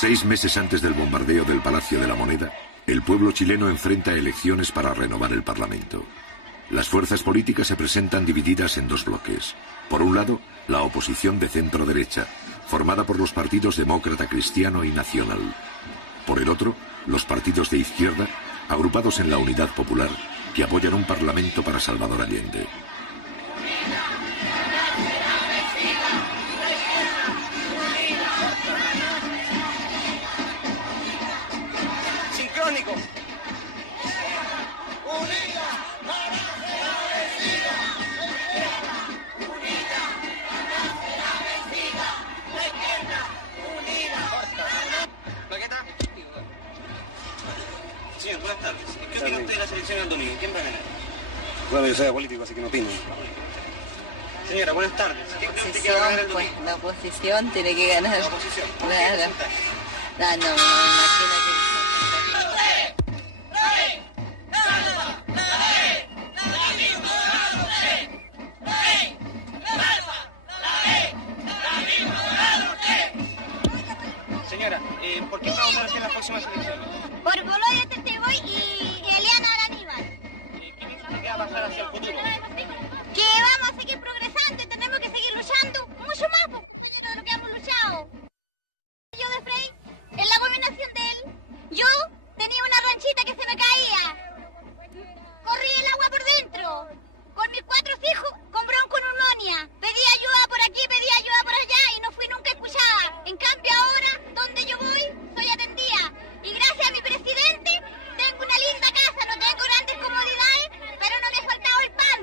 6 meses antes del bombardeo del Palacio de la Moneda, el pueblo chileno enfrenta elecciones para renovar el Parlamento. Las fuerzas políticas se presentan divididas en 2 bloques. Por un lado, la oposición de centro-derecha, formada por los partidos Demócrata Cristiano y Nacional. Por el otro, los partidos de izquierda, agrupados en la Unidad Popular, que apoyan un parlamento para Salvador Allende. Sincrónico. Señor, buenas tardes. ¿Qué opina usted de la selección del domingo? ¿Quién va a ganar? Bueno, yo soy político, así que no opino. Señora, buenas tardes. ¿Quién cree usted que va a ganar el domingo? La oposición tiene que ganar. La oposición. Claro. No, imagínate. Señora, ¿por qué vamos a hacer las próximas elecciones? Por Boloya Teteboy y Eliana Araníbal. ¿Qué piensa usted que va a pasar hacia el futuro? Que vamos a seguir progresando y tenemos que seguir luchando mucho más de lo que hemos luchado. Yo de Frey, en la abominación de él, yo tenía una ranchita que se me caía. Corrí el agua por dentro. Con mis 4 hijos con bronconeumonía. Pedí ayuda por aquí, pedí ayuda por allá y no fui nunca escuchada. En cambio ahora, donde yo voy, soy atendida. Y gracias a mi presidente, tengo una linda casa, no tengo grandes comodidades, pero no me ha faltado el pan.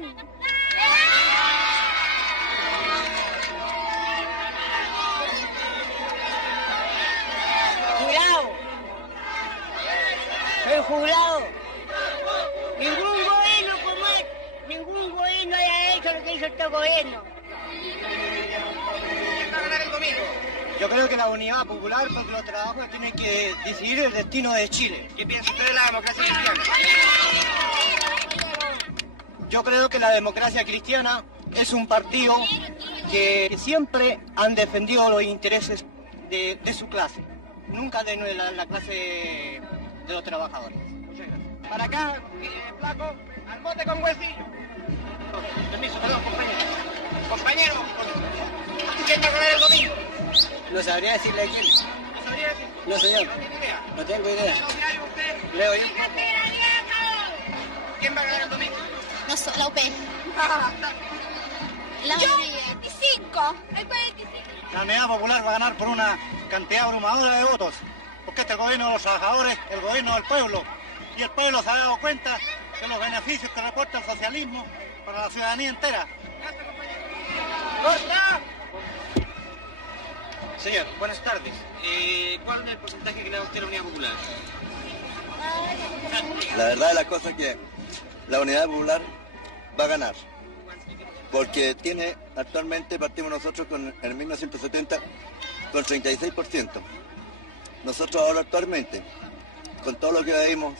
Jurado. Soy jurado. Ningún gobierno haya hecho lo que hizo este gobierno. ¿Quién va a ganar el domingo? Yo creo que la Unidad Popular, porque los trabajadores tienen que decidir el destino de Chile. ¿Qué piensa usted de la democracia cristiana? Yo creo que la democracia cristiana es un partido que siempre han defendido los intereses de su clase, nunca de la clase de los trabajadores. Muchas gracias. Para acá, flaco, al bote con huesillo. Permiso, perdón, compañero. Compañero, ¿quién va a ganar el domingo? No sabría decirle quién. ¿No sabría decir? No, señor. ¿No tiene idea? No tengo idea. ¿Leo diario usted? Leo yo. ¿Quién va a ganar el domingo? No soy la UP. Yo el 25, el 45. La Unidad Popular va a ganar por una cantidad abrumadora de votos, porque este gobierno de los trabajadores, el gobierno del pueblo, y el pueblo se ha dado cuenta de los beneficios que reporta el socialismo para la ciudadanía entera. ¡Corta! Señor, buenas tardes. ¿Cuál es el porcentaje que le da usted a la Unidad Popular? La verdad de las cosas es que la Unidad Popular va a ganar, porque actualmente partimos nosotros en 1970 con 36%. Nosotros ahora actualmente, con todo lo que vemos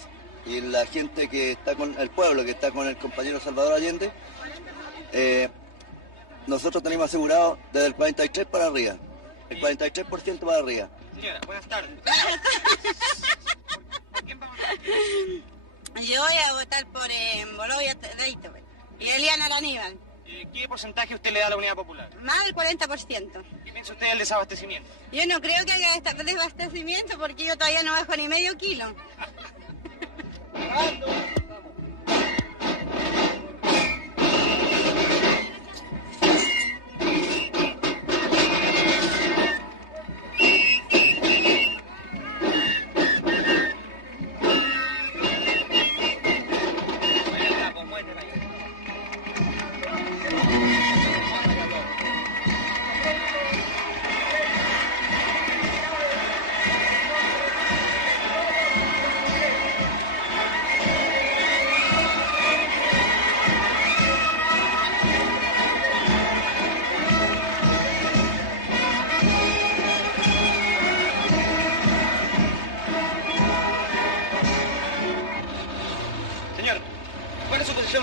y la gente que está con el pueblo, que está con el compañero Salvador Allende, nosotros tenemos asegurado desde el 43 para arriba, el 43% para arriba. Señora, buenas tardes. ¿Por quién va a votar? Yo voy a votar por Boloya Teteboy y Eliana Araníbal. ¿Qué porcentaje usted le da a la Unidad Popular? Más del 40%. ¿Qué piensa usted del desabastecimiento? Yo no creo que haya desabastecimiento porque yo todavía no bajo ni medio kilo.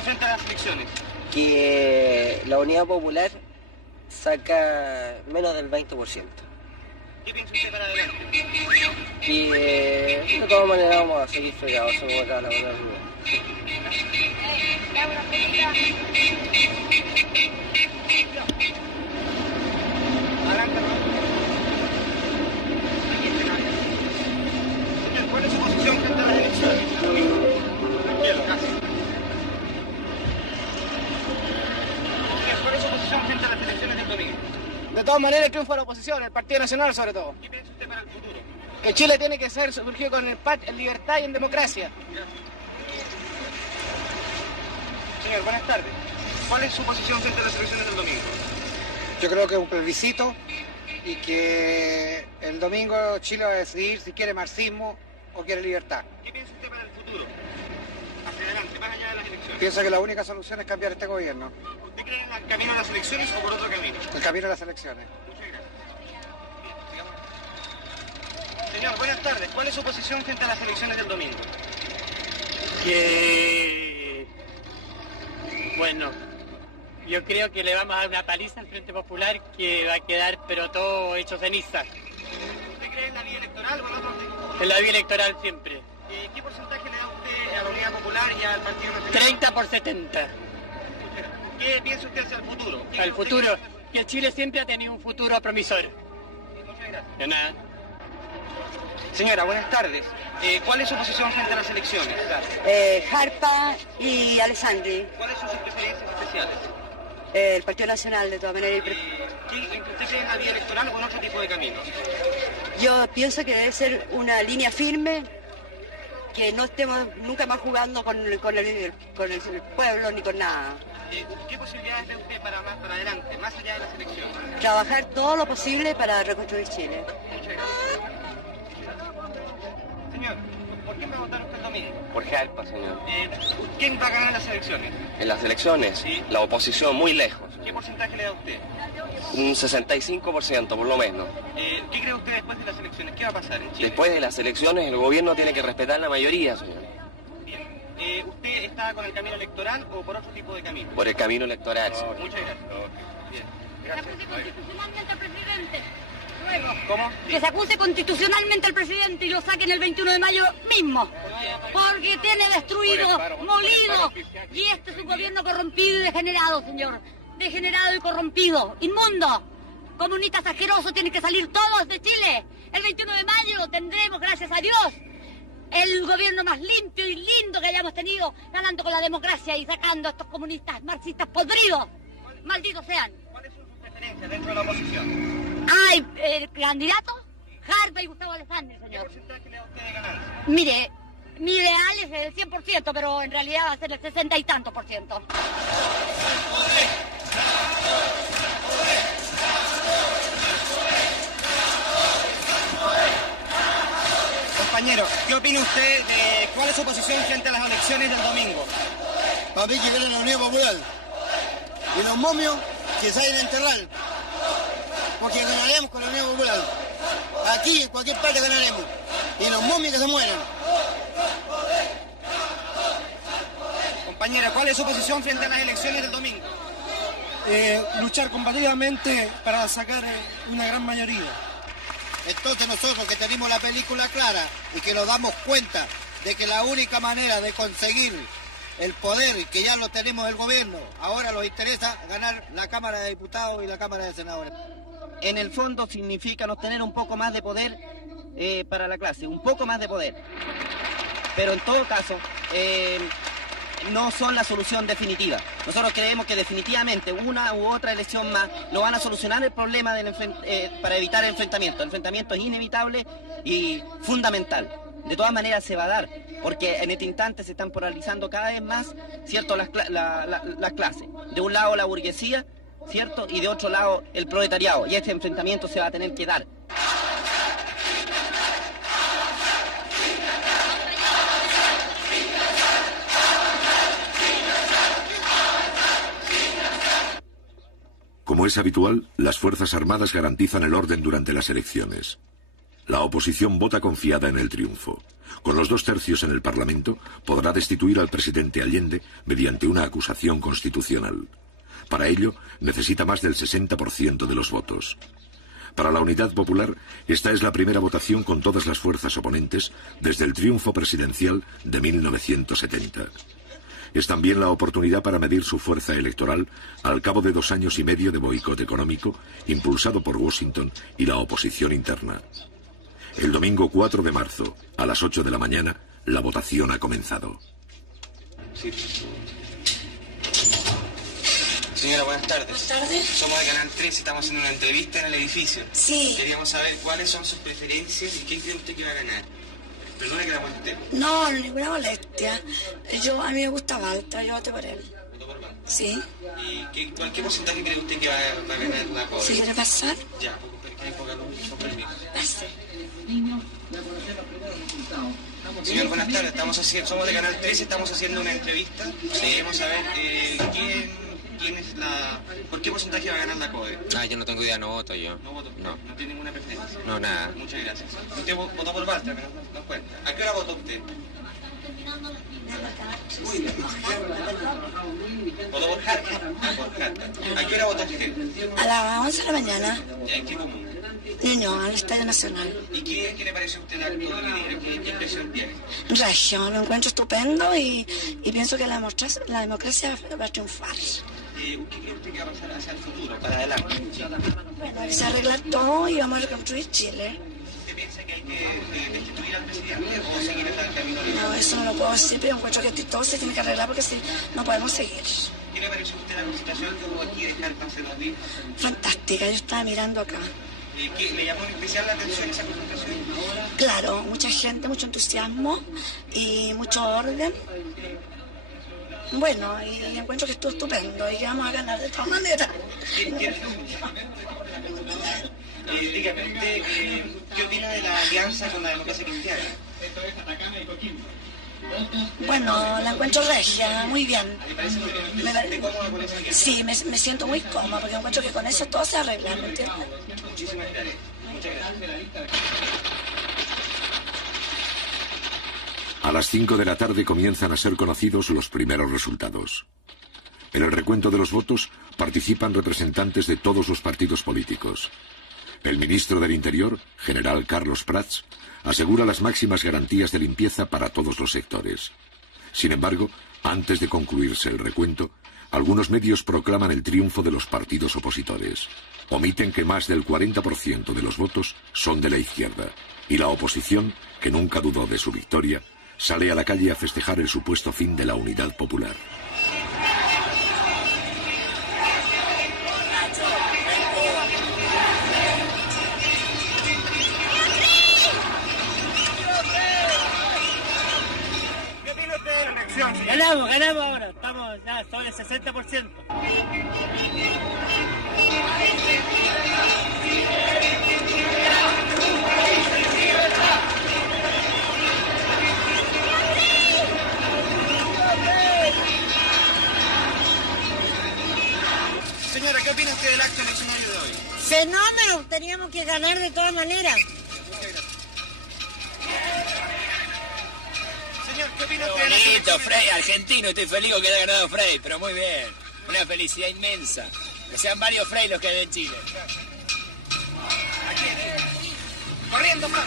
frente a las elecciones? Que la Unidad Popular saca menos del 20%. ¿Qué piensa usted para adelante? Y de todas maneras vamos a seguir fregados, eso no da la buena duda. Adelante, ¿cuál es su posición frente a las elecciones? Tranquilo, casi. ¿Cuál es su posición frente a las elecciones del domingo? De todas maneras, el triunfo de la oposición, el Partido Nacional sobre todo. ¿Qué piensa usted para el futuro? Que Chile tiene que ser surgido con en libertad y en democracia. Señor, buenas tardes. ¿Cuál es su posición frente a las elecciones del domingo? Yo creo que es un plebiscito y que el domingo Chile va a decidir si quiere marxismo o quiere libertad. ¿Qué piensa usted para el futuro? Hacia adelante, más allá de las elecciones. Pienso que la única solución es cambiar este gobierno. ¿Usted cree en el camino a las elecciones o por otro camino? El camino a las elecciones. Muchas gracias. Bien, sigamos. Señor, buenas tardes. ¿Cuál es su posición frente a las elecciones del domingo? Bueno, yo creo que le vamos a dar una paliza al Frente Popular que va a quedar pero todo hecho ceniza. ¿Usted cree en la vía electoral o en otro tipo? En la vía electoral siempre. ¿Qué porcentaje le da usted a la Unidad Popular y al Partido Nacional? 30/70. ¿Qué piensa usted hacia el futuro? Al futuro, que Chile siempre ha tenido un futuro promisor. Muchas gracias. De nada. Señora, buenas tardes. ¿Cuál es su posición frente a las elecciones? Jarpa y Alessandri, ¿Cuáles son sus preferencias especiales? el Partido Nacional de todas maneras. ¿Usted cree en la vía electoral o en otro tipo de caminos? Yo pienso que debe ser una línea firme, que no estemos nunca más jugando con el pueblo ni con nada. ¿Qué posibilidades ve usted para más para adelante, más allá de las elecciones? Trabajar todo lo posible para reconstruir Chile. Muchas gracias. Señor, ¿por quién va a votar usted el domingo? Por Jarpa, señor. ¿Quién va a ganar las elecciones? En las elecciones, ¿Sí? La oposición muy lejos. ¿Qué porcentaje le da usted? Un 65% por lo menos. ¿Qué cree usted después de las elecciones? ¿Qué va a pasar en Chile? Después de las elecciones el gobierno tiene que respetar la mayoría, señor. Bien. ¿Usted está con el camino electoral o por otro tipo de camino? Por el camino electoral, señor. Muchas gracias. Bien. Que se acuse constitucionalmente al presidente. Luego. ¿Cómo? Que se acuse constitucionalmente al presidente y lo saquen el 21 de mayo mismo. Porque tiene destruido, molido. Y este es un gobierno corrompido y degenerado, señor. Degenerado y corrompido. Inmundo. Comunistas asquerosos tienen que salir todos de Chile. El 21 de mayo tendremos, gracias a Dios, el gobierno más limpio y lindo que hayamos tenido, ganando con la democracia y sacando a estos comunistas marxistas podridos. Malditos sean. ¿Cuáles son sus preferencias dentro de la oposición? Hay candidatos, Jarpa y Gustavo Alessandri, ¿Qué señor. porcentaje le da usted de ganancia? Mire, mi ideal es el 100%, pero en realidad va a ser el 60 y tanto por ciento. Compañero, ¿qué opina usted de cuál es su posición frente a las elecciones del domingo? Para mí que viene la Unión Popular. Y los momios que se vayan a enterrar. Porque ganaremos con la Unión Popular. Aquí, en cualquier parte ganaremos. Y los momios que se mueran. Compañera, ¿cuál es su posición frente a las elecciones del domingo? Luchar combativamente para sacar una gran mayoría. Entonces nosotros que tenemos la película clara y que nos damos cuenta de que la única manera de conseguir el poder, que ya lo tenemos el gobierno, ahora nos interesa ganar la Cámara de Diputados y la Cámara de Senadores. En el fondo significa obtener un poco más de poder para la clase, un poco más de poder. Pero en todo caso, no son la solución definitiva. Nosotros creemos que definitivamente una u otra elección más no van a solucionar el problema para evitar el enfrentamiento. El enfrentamiento es inevitable y fundamental. De todas maneras se va a dar, porque en este instante se están polarizando cada vez más, ¿cierto?, las clases. De un lado la burguesía, ¿cierto?, y de otro lado el proletariado. Y este enfrentamiento se va a tener que dar. Como es habitual, las Fuerzas Armadas garantizan el orden durante las elecciones. La oposición vota confiada en el triunfo. Con los 2/3 en el Parlamento, podrá destituir al presidente Allende mediante una acusación constitucional. Para ello, necesita más del 60% de los votos. Para la Unidad Popular, esta es la primera votación con todas las fuerzas oponentes desde el triunfo presidencial de 1970. Es también la oportunidad para medir su fuerza electoral al cabo de 2 años y medio de boicot económico impulsado por Washington y la oposición interna. El domingo 4 de marzo, a las 8 de la mañana, la votación ha comenzado. Sí. Señora, buenas tardes. Buenas tardes. Somos de Canal 13, estamos haciendo una entrevista en el edificio. Sí. Queríamos saber cuáles son sus preferencias y qué cree usted que va a ganar. Perdone que la moleste. No, ninguna molestia. A mí me gusta Walter, yo voté por él. ¿Votó por Walter? Sí. ¿Y qué porcentaje cree usted que va a ganar la CODE? ¿Si quiere pasar? Ya, porque hay poca luz, con permiso. Pase. Señor, buenas tardes. Somos de Canal 13, estamos haciendo una entrevista. Queremos saber quién es ¿por qué porcentaje va a ganar la CODE? Yo no tengo idea, no voto yo. ¿No voto? No. ¿No tiene ninguna preferencia? No, nada. Muchas gracias. Usted votó por Walter, pero no cuenta. ¿A qué hora votó usted? ¿Votó por Harta? Por Harta. ¿A qué hora votó usted? A las 11 de la mañana. ¿En qué común? Niño, al Estadio Nacional. ¿Y qué le parece a usted el acto de hoy día? ¿Qué impresión tiene? Regio, lo encuentro estupendo y pienso que la democracia va a triunfar. ¿Qué cree usted que va a pasar hacia el futuro, para adelante? Bueno, hay que arreglar todo y vamos a reconstruir Chile. ¿Usted piensa que hay que destituir al presidente o seguir en el camino? No, eso no lo puedo decir, pero encuentro que todo se tiene que arreglar porque si no podemos seguir. ¿Qué le parece a usted la constitución que hubo aquí en Carpa hace 2 días? Fantástica, yo estaba mirando acá. ¿Le llamó en especial la atención esa constitución? Claro, mucha gente, mucho entusiasmo y mucho orden. Bueno, y encuentro que estuvo estupendo y que vamos a ganar de todas maneras. Dígame, ¿usted qué opina de la alianza con la democracia cristiana? Bueno, la encuentro regia, muy bien. ¿Le parece muy bien? ¿Usted cómodo con esa alianza? Sí, me siento muy cómoda porque encuentro que con eso todo se arregla, ¿me entiendes? Muchísimas gracias. Muchas gracias. A las 5 de la tarde comienzan a ser conocidos los primeros resultados. En el recuento de los votos participan representantes de todos los partidos políticos. El ministro del Interior, general Carlos Prats, asegura las máximas garantías de limpieza para todos los sectores. Sin embargo, antes de concluirse el recuento, algunos medios proclaman el triunfo de los partidos opositores. Omiten que más del 40% de los votos son de la izquierda, y la oposición, que nunca dudó de su victoria, sale a la calle a festejar el supuesto fin de la Unidad Popular. Ganamos ahora, estamos ya sobre el 60%. Señora, ¿qué opina usted del acto eleccionario de hoy? Fenómeno, teníamos que ganar de todas maneras. Señor, ¿qué opina Qué usted del acto bonito, eleccionario? Frey, argentino, estoy feliz con que haya ganado Frey, pero muy bien. Una felicidad inmensa. Que sean varios Frey los que hay en Chile. Aquí, corriendo, más.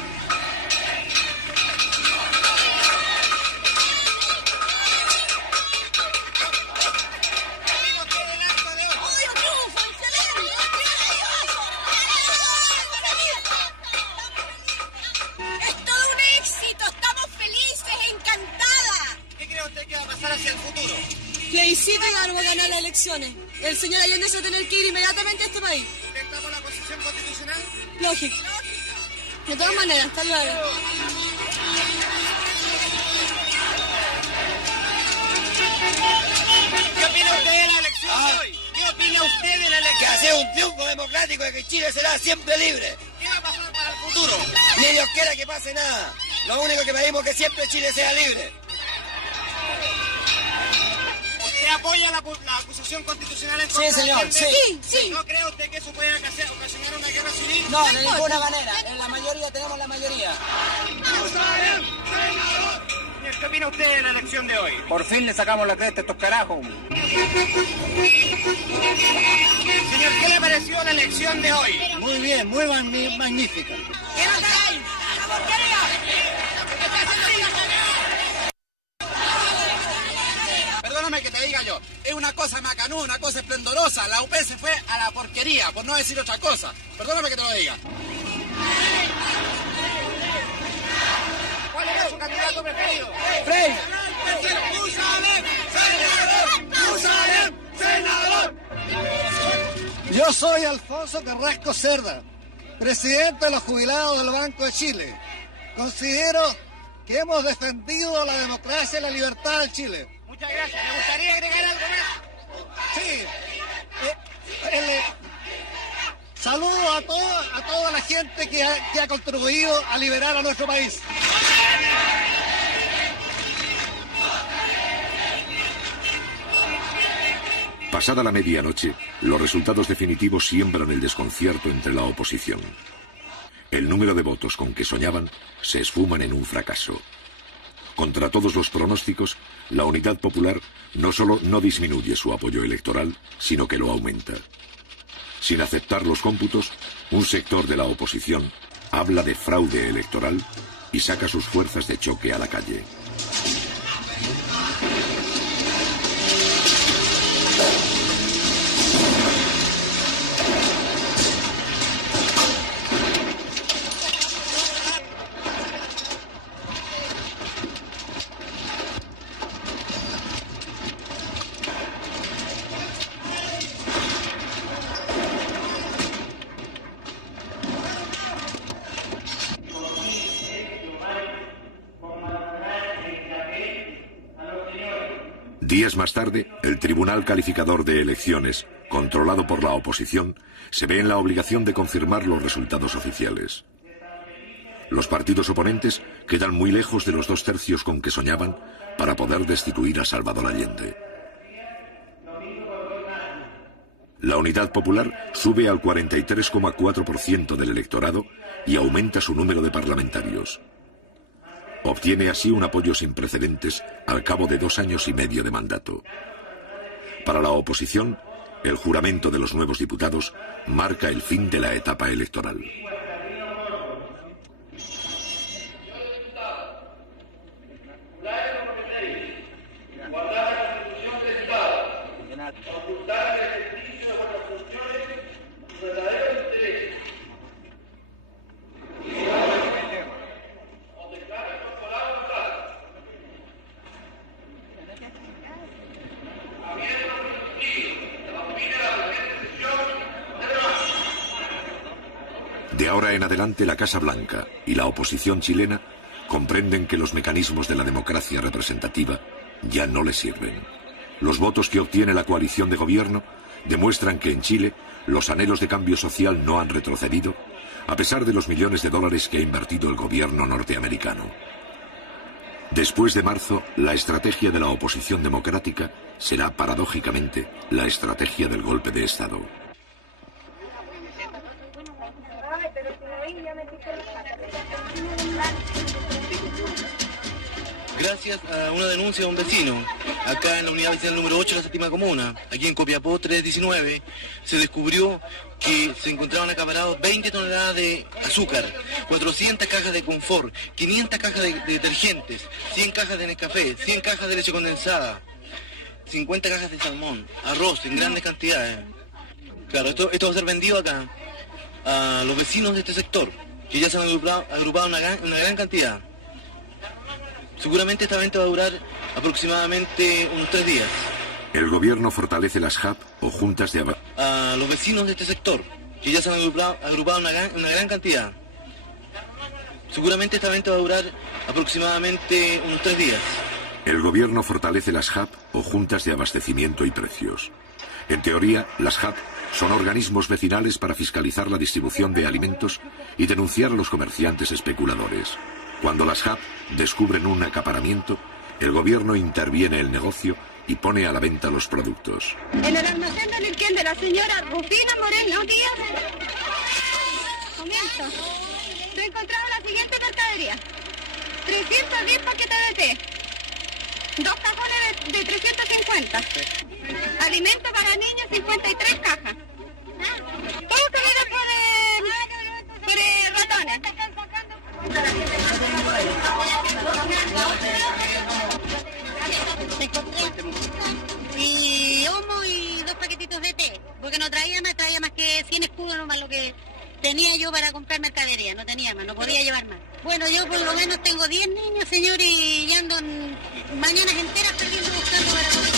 Es todo un éxito, estamos felices, encantadas. ¿Qué cree usted que va a pasar hacia el futuro? Plebiscito y algo ganar las elecciones. El señor Allende se va a tener que ir inmediatamente a este país. ¿Usted está por la Constitución Constitucional? Lógico. De todas maneras, hasta luego. ¿Qué opina usted de la elección de hoy? ¿Qué opina usted de la elección? Que hace un triunfo democrático de que Chile será siempre libre. ¿Qué va a pasar para el futuro? Ni Dios quiera que pase nada. Lo único que pedimos es que siempre Chile sea libre. ¿Usted apoya la acusación constitucional en contra Sí, señor, de la gente? sí. ¿No cree usted que eso puede ocasionar una guerra civil? No, de ninguna manera. En la mayoría tenemos la mayoría. ¿Qué opina usted de la elección de hoy? Por fin le sacamos la cresta a estos carajos. Señor, ¿qué le pareció pareció la elección de hoy? Muy bien, muy magnífica. Perdóname que te diga yo, es una cosa macanuda, una cosa esplendorosa. La UP se fue a la porquería, por no decir otra cosa. Perdóname que te lo diga. ¿Cuál es su candidato preferido? Frey. ¡Senador! Yo soy Alfonso Carrasco Cerda, presidente de los jubilados del Banco de Chile. Considero que hemos defendido la democracia y la libertad en Chile. Muchas gracias. ¿Me gustaría agregar algo más? Sí. Saludo a toda la gente que ha contribuido a liberar a nuestro país. Pasada la medianoche, los resultados definitivos siembran el desconcierto entre la oposición. El número de votos con que soñaban se esfuman en un fracaso. Contra todos los pronósticos, la Unidad Popular no solo no disminuye su apoyo electoral, sino que lo aumenta. Sin aceptar los cómputos, un sector de la oposición habla de fraude electoral y saca sus fuerzas de choque a la calle. Días más tarde, el Tribunal Calificador de Elecciones, controlado por la oposición, se ve en la obligación de confirmar los resultados oficiales. Los partidos oponentes quedan muy lejos de los 2 tercios con que soñaban para poder destituir a Salvador Allende. La Unidad Popular sube al 43,4% del electorado y aumenta su número de parlamentarios. Obtiene así un apoyo sin precedentes al cabo de 2 años y medio de mandato. Para la oposición, el juramento de los nuevos diputados marca el fin de la etapa electoral. De ahora en adelante, la Casa Blanca y la oposición chilena comprenden que los mecanismos de la democracia representativa ya no les sirven. Los votos que obtiene la coalición de gobierno demuestran que en Chile los anhelos de cambio social no han retrocedido, a pesar de los millones de dólares que ha invertido el gobierno norteamericano. Después de marzo, la estrategia de la oposición democrática será paradójicamente la estrategia del golpe de Estado. Gracias a una denuncia de un vecino, acá en la unidad vecinal número 8 de la 7ª comuna, aquí en Copiapó 319, se descubrió que se encontraban acaparados 20 toneladas de azúcar, 400 cajas de confort, 500 cajas de detergentes, 100 cajas de Nescafé, 100 cajas de leche condensada, 50 cajas de salmón, arroz en grandes cantidades. Claro, esto va a ser vendido acá a los vecinos de este sector, que ya se han agrupado una gran cantidad. Seguramente esta venta va a durar aproximadamente unos 3 días. El gobierno fortalece las JAP o juntas de a los vecinos de este sector, que ya se han agrupado una gran cantidad. Seguramente esta venta va a durar aproximadamente unos 3 días. El gobierno fortalece las JAP o juntas de abastecimiento y precios. En teoría, las JAP son organismos vecinales para fiscalizar la distribución de alimentos y denunciar a los comerciantes especuladores. Cuando las JAP descubren un acaparamiento, el gobierno interviene el negocio y pone a la venta los productos. En el almacén del Irquén de la señora Rufina Moreno Díaz, comienzo. Se ha encontrado la siguiente mercadería: 310 paquetes de té, 2 cajones de 350, alimento para niños 53 cajas, litros de té, porque no traía más que 100 escudos nomás lo que tenía yo para comprar mercadería, no tenía más, no podía llevar más. Bueno, yo por lo menos tengo 10 niños, señor, y ando mañanas enteras perdiendo buscando para comer.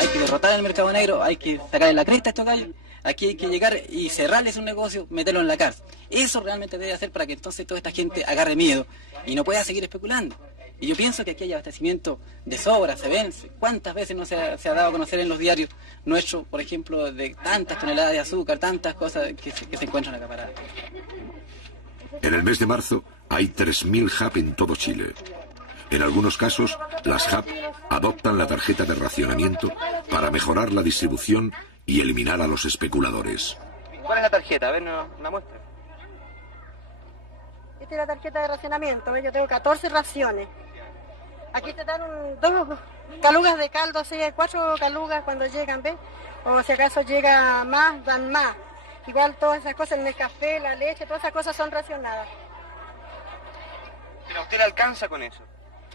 Hay que derrotar el mercado negro, hay que sacarle la cresta a estos gallos. Aquí hay que llegar y cerrarles un negocio, meterlo en la cárcel. Eso realmente debe hacer para que entonces toda esta gente agarre miedo y no pueda seguir especulando. Y yo pienso que aquí hay abastecimiento de sobra, se ven. ¿Cuántas veces no se ha dado a conocer en los diarios nuestros, por ejemplo, de tantas toneladas de azúcar, tantas cosas que se encuentran acaparadas? En el mes de marzo hay 3.000 HAP en todo Chile. En algunos casos, las HAP adoptan la tarjeta de racionamiento para mejorar la distribución y eliminar a los especuladores. ¿Cuál es la tarjeta? A ver, ¿la muestra? Esta es la tarjeta de racionamiento, ¿ves? Yo tengo 14 raciones. Aquí te dan 2 calugas de caldo, así 4 calugas cuando llegan, ¿ves? O si acaso llega más, dan más. Igual todas esas cosas, el café, la leche, todas esas cosas son racionadas. ¿Pero a usted le alcanza con eso?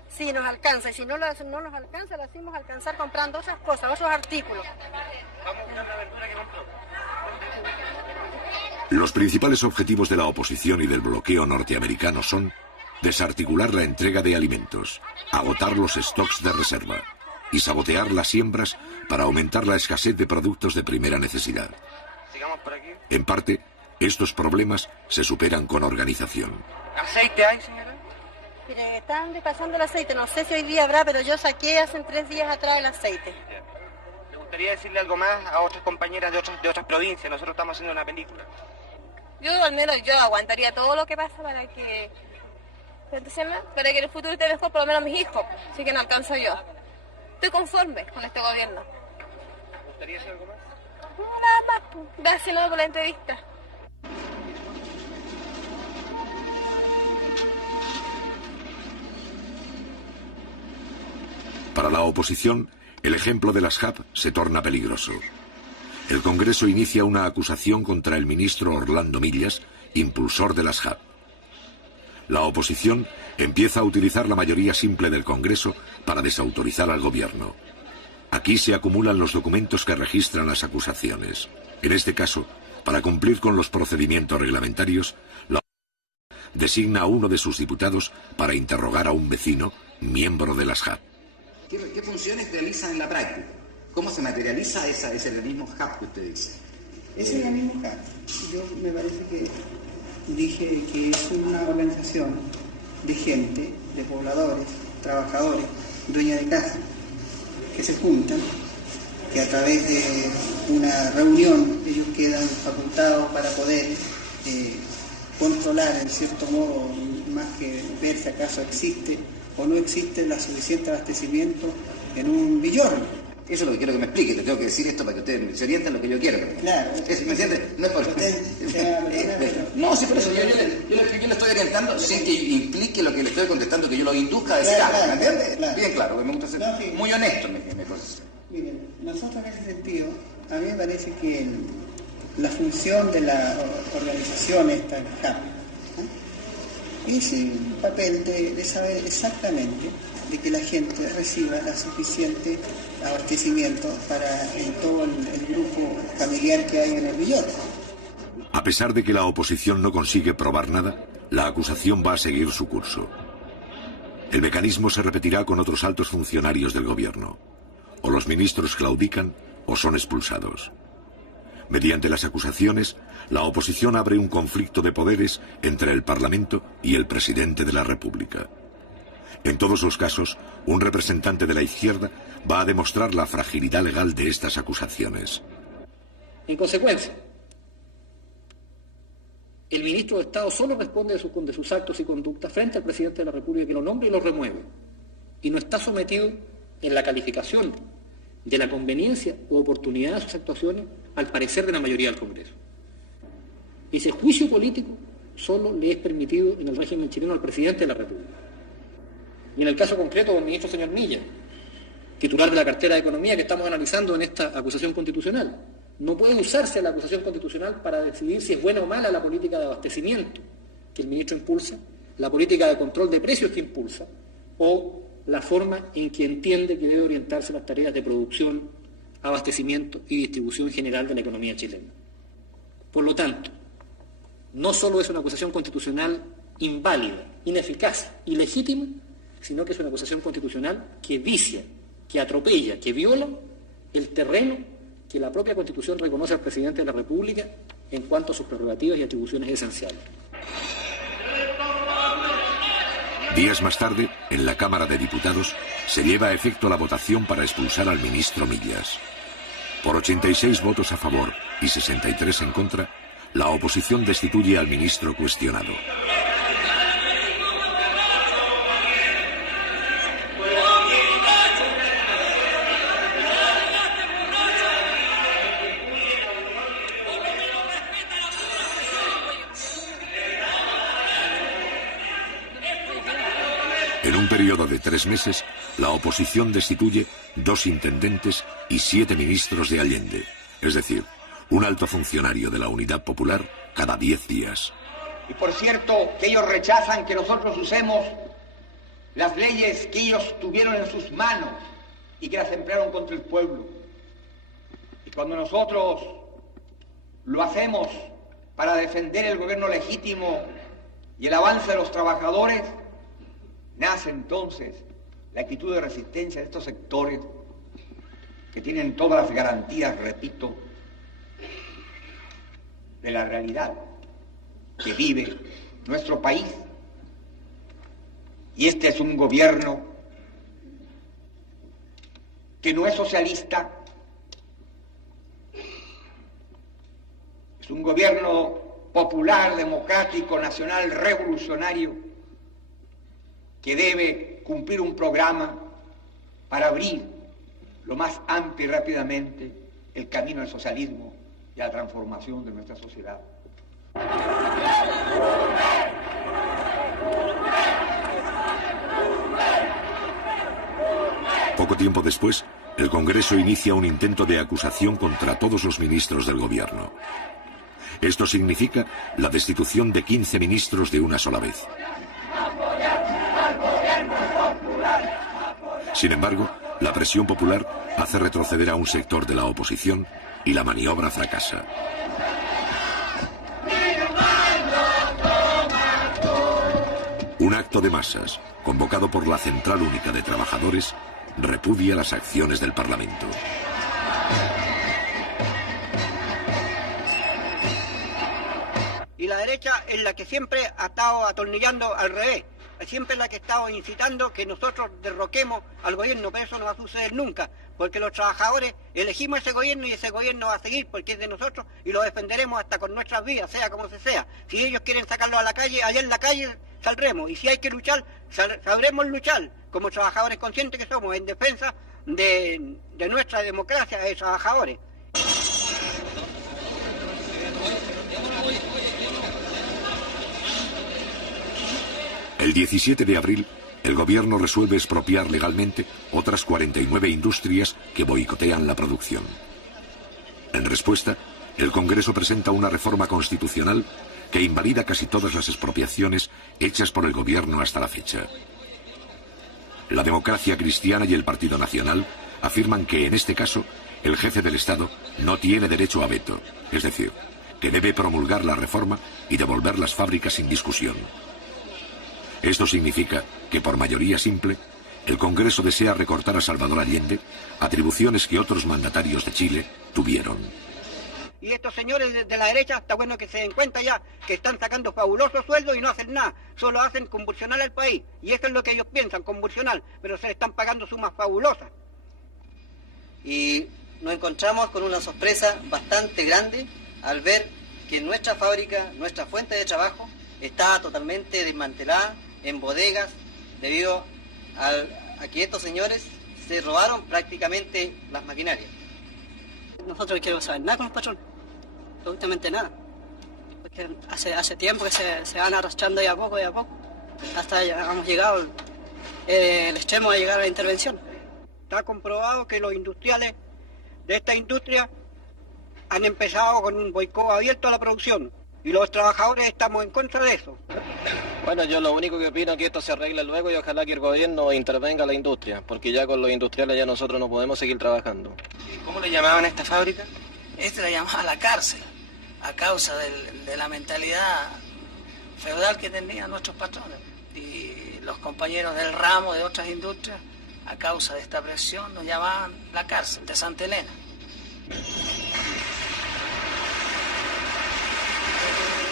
Sí, nos alcanza, y si no nos alcanza, lo hacemos alcanzar comprando otras cosas, otros artículos. Vamos a buscar la verdura que compró. Los principales objetivos de la oposición y del bloqueo norteamericano son desarticular la entrega de alimentos, agotar los stocks de reserva y sabotear las siembras para aumentar la escasez de productos de primera necesidad. Sigamos por aquí. En parte, estos problemas se superan con organización. ¿Aceite hay, señora? Mire, están pasando el aceite, no sé si hoy día habrá, pero yo saqué hace 3 días atrás el aceite. ¿Le gustaría decirle algo más a otras compañeras de otras provincias? Nosotros estamos haciendo una película. Yo al menos aguantaría todo lo que pasa para que en el futuro esté mejor, por lo menos mis hijos, así que no alcanzo yo. Estoy conforme con este gobierno. ¿Le gustaría decir algo más? Nada más, pues. Gracias por la entrevista. Para la oposición, el ejemplo de las HAP se torna peligroso. El Congreso inicia una acusación contra el ministro Orlando Millas, impulsor de las HAP. La oposición empieza a utilizar la mayoría simple del Congreso para desautorizar al gobierno. Aquí se acumulan los documentos que registran las acusaciones. En este caso, para cumplir con los procedimientos reglamentarios, la oposición designa a uno de sus diputados para interrogar a un vecino, miembro de las HAP. ¿Qué funciones realizan en la práctica? ¿Cómo se materializa ese mismo HAP que usted dice? Ese es el mismo HAP. Yo me parece que dije que es una organización de gente, de pobladores, trabajadores, dueños de casa, que se juntan, que a través de una reunión ellos quedan facultados para poder controlar en cierto modo, más que ver si acaso existe o no existe la suficiente abastecimiento en un villorrio. Eso es lo que quiero que me explique, le tengo que decir esto para que ustedes se orienten lo que yo quiero. Claro. ¿Me entiende? No es por... No, sí, por eso yo le estoy orientando sin que implique lo que le estoy contestando, que yo lo induzca a decir algo, ¿me entiende? Claro. Bien claro, me gusta ser muy honesto en mi posición. Miren, nosotros en ese sentido, a mí me parece que la función de la organización esta, el HAP, es el papel de saber exactamente de que la gente reciba la suficiente abastecimiento para todo el grupo familiar que hay en el villorrio. A pesar de que la oposición no consigue probar nada, la acusación va a seguir su curso. El mecanismo se repetirá con otros altos funcionarios del gobierno. O los ministros claudican o son expulsados. Mediante las acusaciones, la oposición abre un conflicto de poderes entre el Parlamento y el presidente de la República. En todos los casos, un representante de la izquierda va a demostrar la fragilidad legal de estas acusaciones. En consecuencia, el ministro de Estado solo responde de sus actos y conductas frente al presidente de la República, que lo nombra y lo remueve, y no está sometido en la calificación de la conveniencia u oportunidad de sus actuaciones al parecer de la mayoría del Congreso. Ese juicio político solo le es permitido en el régimen chileno al presidente de la República. Y en el caso concreto del ministro señor Millas, titular de la cartera de Economía que estamos analizando en esta acusación constitucional, no puede usarse la acusación constitucional para decidir si es buena o mala la política de abastecimiento que el ministro impulsa, la política de control de precios que impulsa, o la forma en que entiende que debe orientarse las tareas de producción, abastecimiento y distribución general de la economía chilena. Por lo tanto, no solo es una acusación constitucional inválida, ineficaz, ilegítima, sino que es una acusación constitucional que vicia, que atropella, que viola el terreno que la propia Constitución reconoce al presidente de la República en cuanto a sus prerrogativas y atribuciones esenciales. Días más tarde, en la Cámara de Diputados, se lleva a efecto la votación para expulsar al ministro Millas. Por 86 votos a favor y 63 en contra, la oposición destituye al ministro cuestionado. En un periodo de 3 meses, la oposición destituye 2 intendentes y 7 ministros de Allende, es decir, un alto funcionario de la Unidad Popular cada 10 días. Y por cierto, que ellos rechazan que nosotros usemos las leyes que ellos tuvieron en sus manos y que las emplearon contra el pueblo. Y cuando nosotros lo hacemos para defender el gobierno legítimo y el avance de los trabajadores, nace entonces la actitud de resistencia de estos sectores que tienen todas las garantías, repito, de la realidad que vive nuestro país. Y este es un gobierno que no es socialista, es un gobierno popular, democrático, nacional, revolucionario, que debe cumplir un programa para abrir lo más amplio y rápidamente el camino al socialismo y a la transformación de nuestra sociedad. Poco tiempo después, el Congreso inicia un intento de acusación contra todos los ministros del gobierno. Esto significa la destitución de 15 ministros de una sola vez. Sin embargo, la presión popular hace retroceder a un sector de la oposición y la maniobra fracasa. Un acto de masas, convocado por la Central Única de Trabajadores, repudia las acciones del Parlamento. Y la derecha es la que siempre ha estado atornillando al revés. Siempre es la que ha estado incitando que nosotros derroquemos al gobierno, pero eso no va a suceder nunca, porque los trabajadores elegimos ese gobierno y ese gobierno va a seguir porque es de nosotros y lo defenderemos hasta con nuestras vidas, sea como se sea. Si ellos quieren sacarlo a la calle, allá en la calle saldremos, y si hay que luchar, sabremos luchar como trabajadores conscientes que somos en defensa de nuestra democracia de trabajadores. El 17 de abril, el gobierno resuelve expropiar legalmente otras 49 industrias que boicotean la producción. En respuesta, el Congreso presenta una reforma constitucional que invalida casi todas las expropiaciones hechas por el gobierno hasta la fecha. La Democracia Cristiana y el Partido Nacional afirman que, en este caso, el jefe del Estado no tiene derecho a veto, es decir, que debe promulgar la reforma y devolver las fábricas sin discusión. Esto significa que, por mayoría simple, el Congreso desea recortar a Salvador Allende atribuciones que otros mandatarios de Chile tuvieron. Y estos señores de la derecha, está bueno que se den cuenta ya que están sacando fabulosos sueldos y no hacen nada, solo hacen convulsionar al país. Y eso es lo que ellos piensan, convulsionar, pero se les están pagando sumas fabulosas. Y nos encontramos con una sorpresa bastante grande al ver que nuestra fábrica, nuestra fuente de trabajo, está totalmente desmantelada en bodegas debido a que estos señores se robaron prácticamente las maquinarias. Nosotros no queremos saber nada con los patrones, absolutamente nada, porque hace tiempo que se van arrastrando de a poco, hasta ya hemos llegado el extremo de llegar a la intervención. Está comprobado que los industriales de esta industria han empezado con un boicot abierto a la producción y los trabajadores estamos en contra de eso. Bueno, yo lo único que opino es que esto se arregle luego y ojalá que el gobierno intervenga a la industria, porque ya con los industriales ya nosotros no podemos seguir trabajando. ¿Cómo le llamaban a esta fábrica? La llamaba la cárcel, a causa de la mentalidad feudal que tenían nuestros patrones. Y los compañeros del ramo de otras industrias, a causa de esta presión, nos llamaban la cárcel de Santa Elena.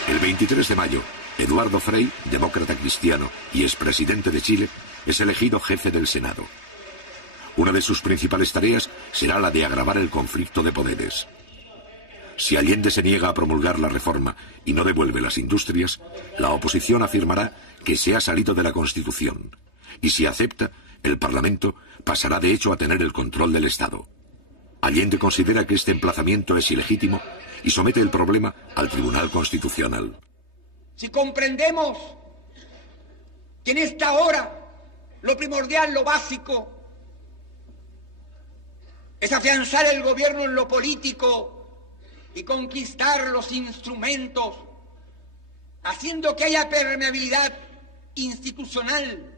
El 23 de mayo, Eduardo Frei, demócrata cristiano y expresidente de Chile, es elegido jefe del Senado. Una de sus principales tareas será la de agravar el conflicto de poderes. Si Allende se niega a promulgar la reforma y no devuelve las industrias, la oposición afirmará que se ha salido de la Constitución. Y si acepta, el Parlamento pasará de hecho a tener el control del Estado. Allende considera que este emplazamiento es ilegítimo y somete el problema al Tribunal Constitucional. Si comprendemos que en esta hora lo primordial, lo básico, es afianzar el gobierno en lo político y conquistar los instrumentos, haciendo que haya permeabilidad institucional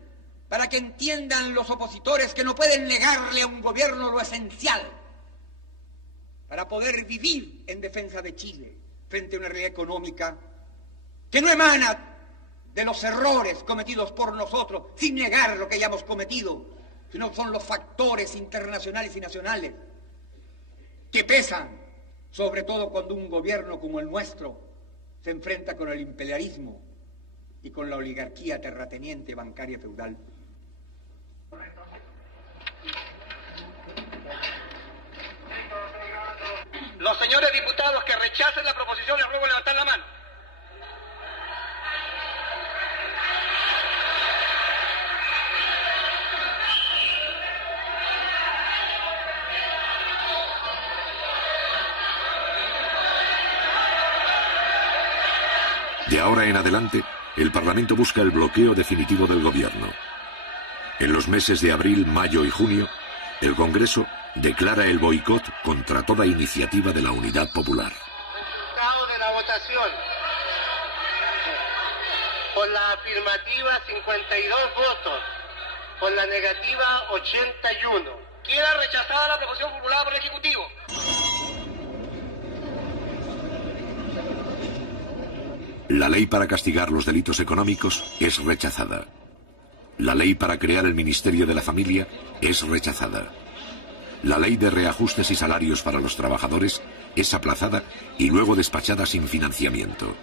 para que entiendan los opositores que no pueden negarle a un gobierno lo esencial para poder vivir en defensa de Chile frente a una realidad económica que no emana de los errores cometidos por nosotros, sin negar lo que hayamos cometido, sino son los factores internacionales y nacionales que pesan, sobre todo cuando un gobierno como el nuestro se enfrenta con el imperialismo y con la oligarquía terrateniente, bancaria, feudal. Los señores diputados que rechacen la proposición les ruego levantar la mano. De ahora en adelante, el Parlamento busca el bloqueo definitivo del gobierno. En los meses de abril, mayo y junio, el Congreso declara el boicot contra toda iniciativa de la Unidad Popular. Resultado de la votación. Por la afirmativa 52 votos, por la negativa 81. Queda rechazada la proposición formulada por el Ejecutivo. La ley para castigar los delitos económicos es rechazada. La ley para crear el Ministerio de la Familia es rechazada. La ley de reajustes y salarios para los trabajadores es aplazada y luego despachada sin financiamiento.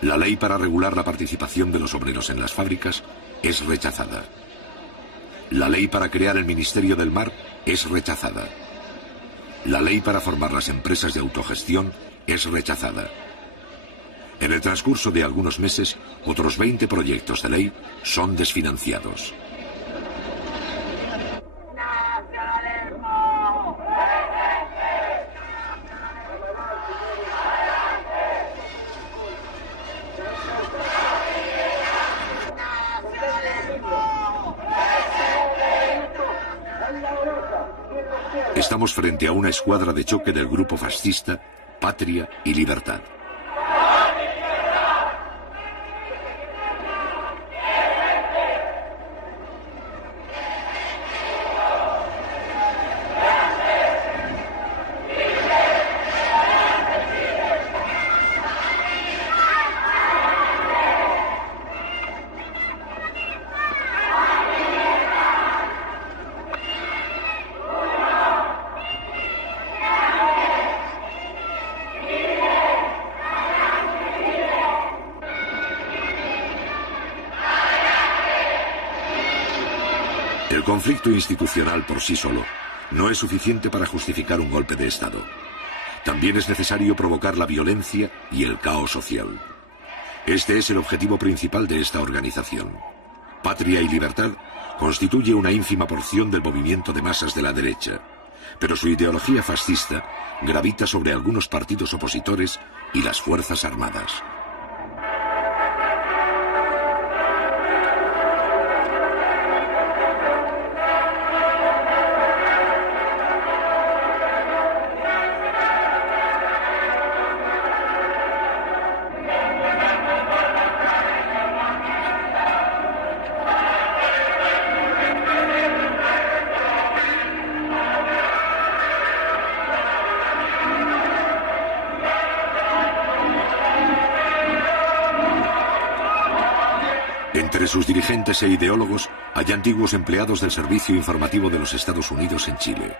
La ley para regular la participación de los obreros en las fábricas es rechazada. La ley para crear el Ministerio del Mar es rechazada. La ley para formar las empresas de autogestión es rechazada. En el transcurso de algunos meses, otros 20 proyectos de ley son desfinanciados. Estamos frente a una escuadra de choque del grupo fascista Patria y Libertad. El conflicto institucional por sí solo no es suficiente para justificar un golpe de Estado. También es necesario provocar la violencia y el caos social. Este es el objetivo principal de esta organización. Patria y Libertad constituye una ínfima porción del movimiento de masas de la derecha, pero su ideología fascista gravita sobre algunos partidos opositores y las Fuerzas Armadas. Entre sus dirigentes e ideólogos hay antiguos empleados del Servicio Informativo de los Estados Unidos en Chile.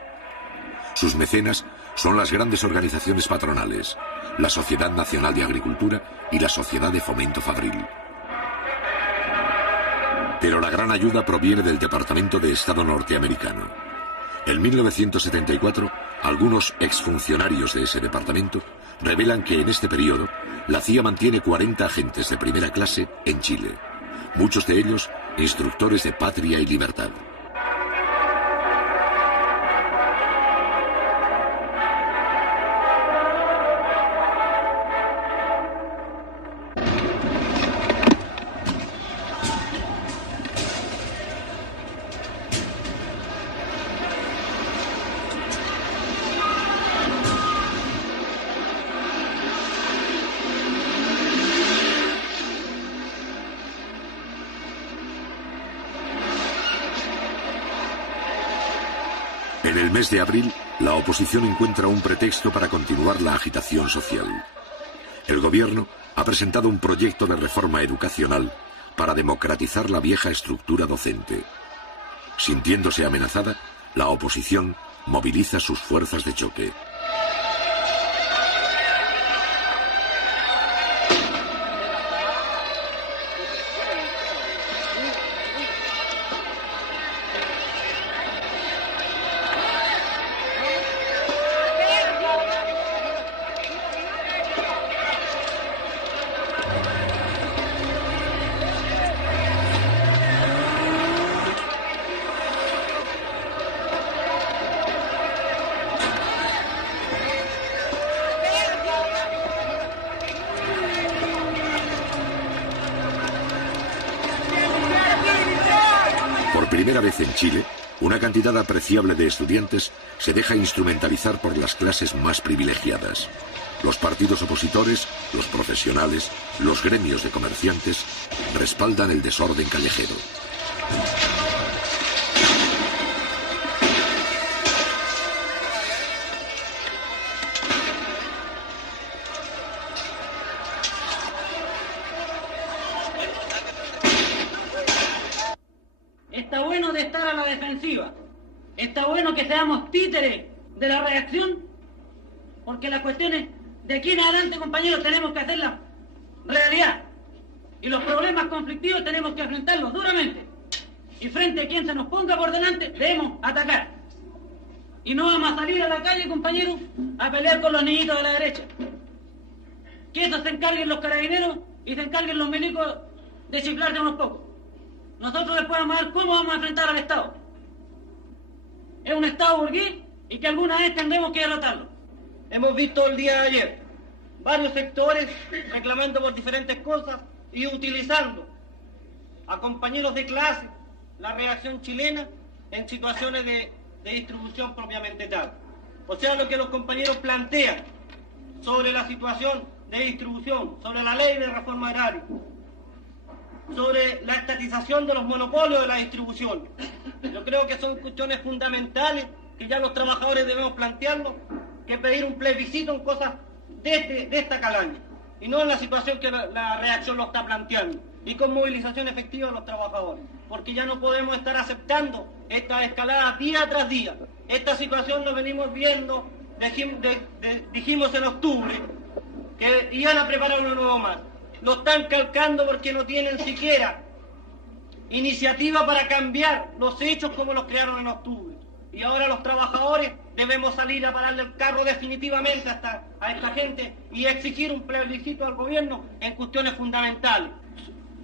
Sus mecenas son las grandes organizaciones patronales, la Sociedad Nacional de Agricultura y la Sociedad de Fomento Fabril. Pero la gran ayuda proviene del Departamento de Estado norteamericano. En 1974, algunos exfuncionarios de ese departamento revelan que en este periodo la CIA mantiene 40 agentes de primera clase en Chile, muchos de ellos instructores de Patria y Libertad. En el mes de abril, la oposición encuentra un pretexto para continuar la agitación social. El gobierno ha presentado un proyecto de reforma educacional para democratizar la vieja estructura docente. Sintiéndose amenazada, la oposición moviliza sus fuerzas de choque. Por primera vez en Chile, una cantidad apreciable de estudiantes se deja instrumentalizar por las clases más privilegiadas. Los partidos opositores, los profesionales, los gremios de comerciantes respaldan el desorden callejero. Está bueno de estar a la defensiva. Está bueno que seamos títeres de la reacción, porque las cuestiones de aquí en adelante, compañeros, tenemos que hacerlas realidad. Y los problemas conflictivos tenemos que enfrentarlos duramente. Y frente a quien se nos ponga por delante, debemos atacar. Y no vamos a salir a la calle, compañeros, a pelear con los niñitos de la derecha. Que eso se encarguen los carabineros y se encarguen los milicos de chiflar de unos pocos. Nosotros después vamos a ver cómo vamos a enfrentar al Estado. Es un Estado burgués y que alguna vez tendremos que derrotarlo. Hemos visto el día de ayer varios sectores reclamando por diferentes cosas y utilizando a compañeros de clase la reacción chilena en situaciones de distribución propiamente tal. O sea, lo que los compañeros plantean sobre la situación de distribución, sobre la ley de reforma agraria, sobre la estatización de los monopolios de la distribución. Yo creo que son cuestiones fundamentales que ya los trabajadores debemos plantearlo, que pedir un plebiscito en cosas de esta calaña, y no en la situación que la reacción lo está planteando, y con movilización efectiva de los trabajadores, porque ya no podemos estar aceptando esta escalada día tras día. Esta situación lo venimos viendo, dijimos en octubre, que iban a preparar uno nuevo más. Lo están calcando porque no tienen siquiera iniciativa para cambiar los hechos como los crearon en octubre. Y ahora los trabajadores debemos salir a pararle el carro definitivamente a esta gente y exigir un plebiscito al gobierno en cuestiones fundamentales.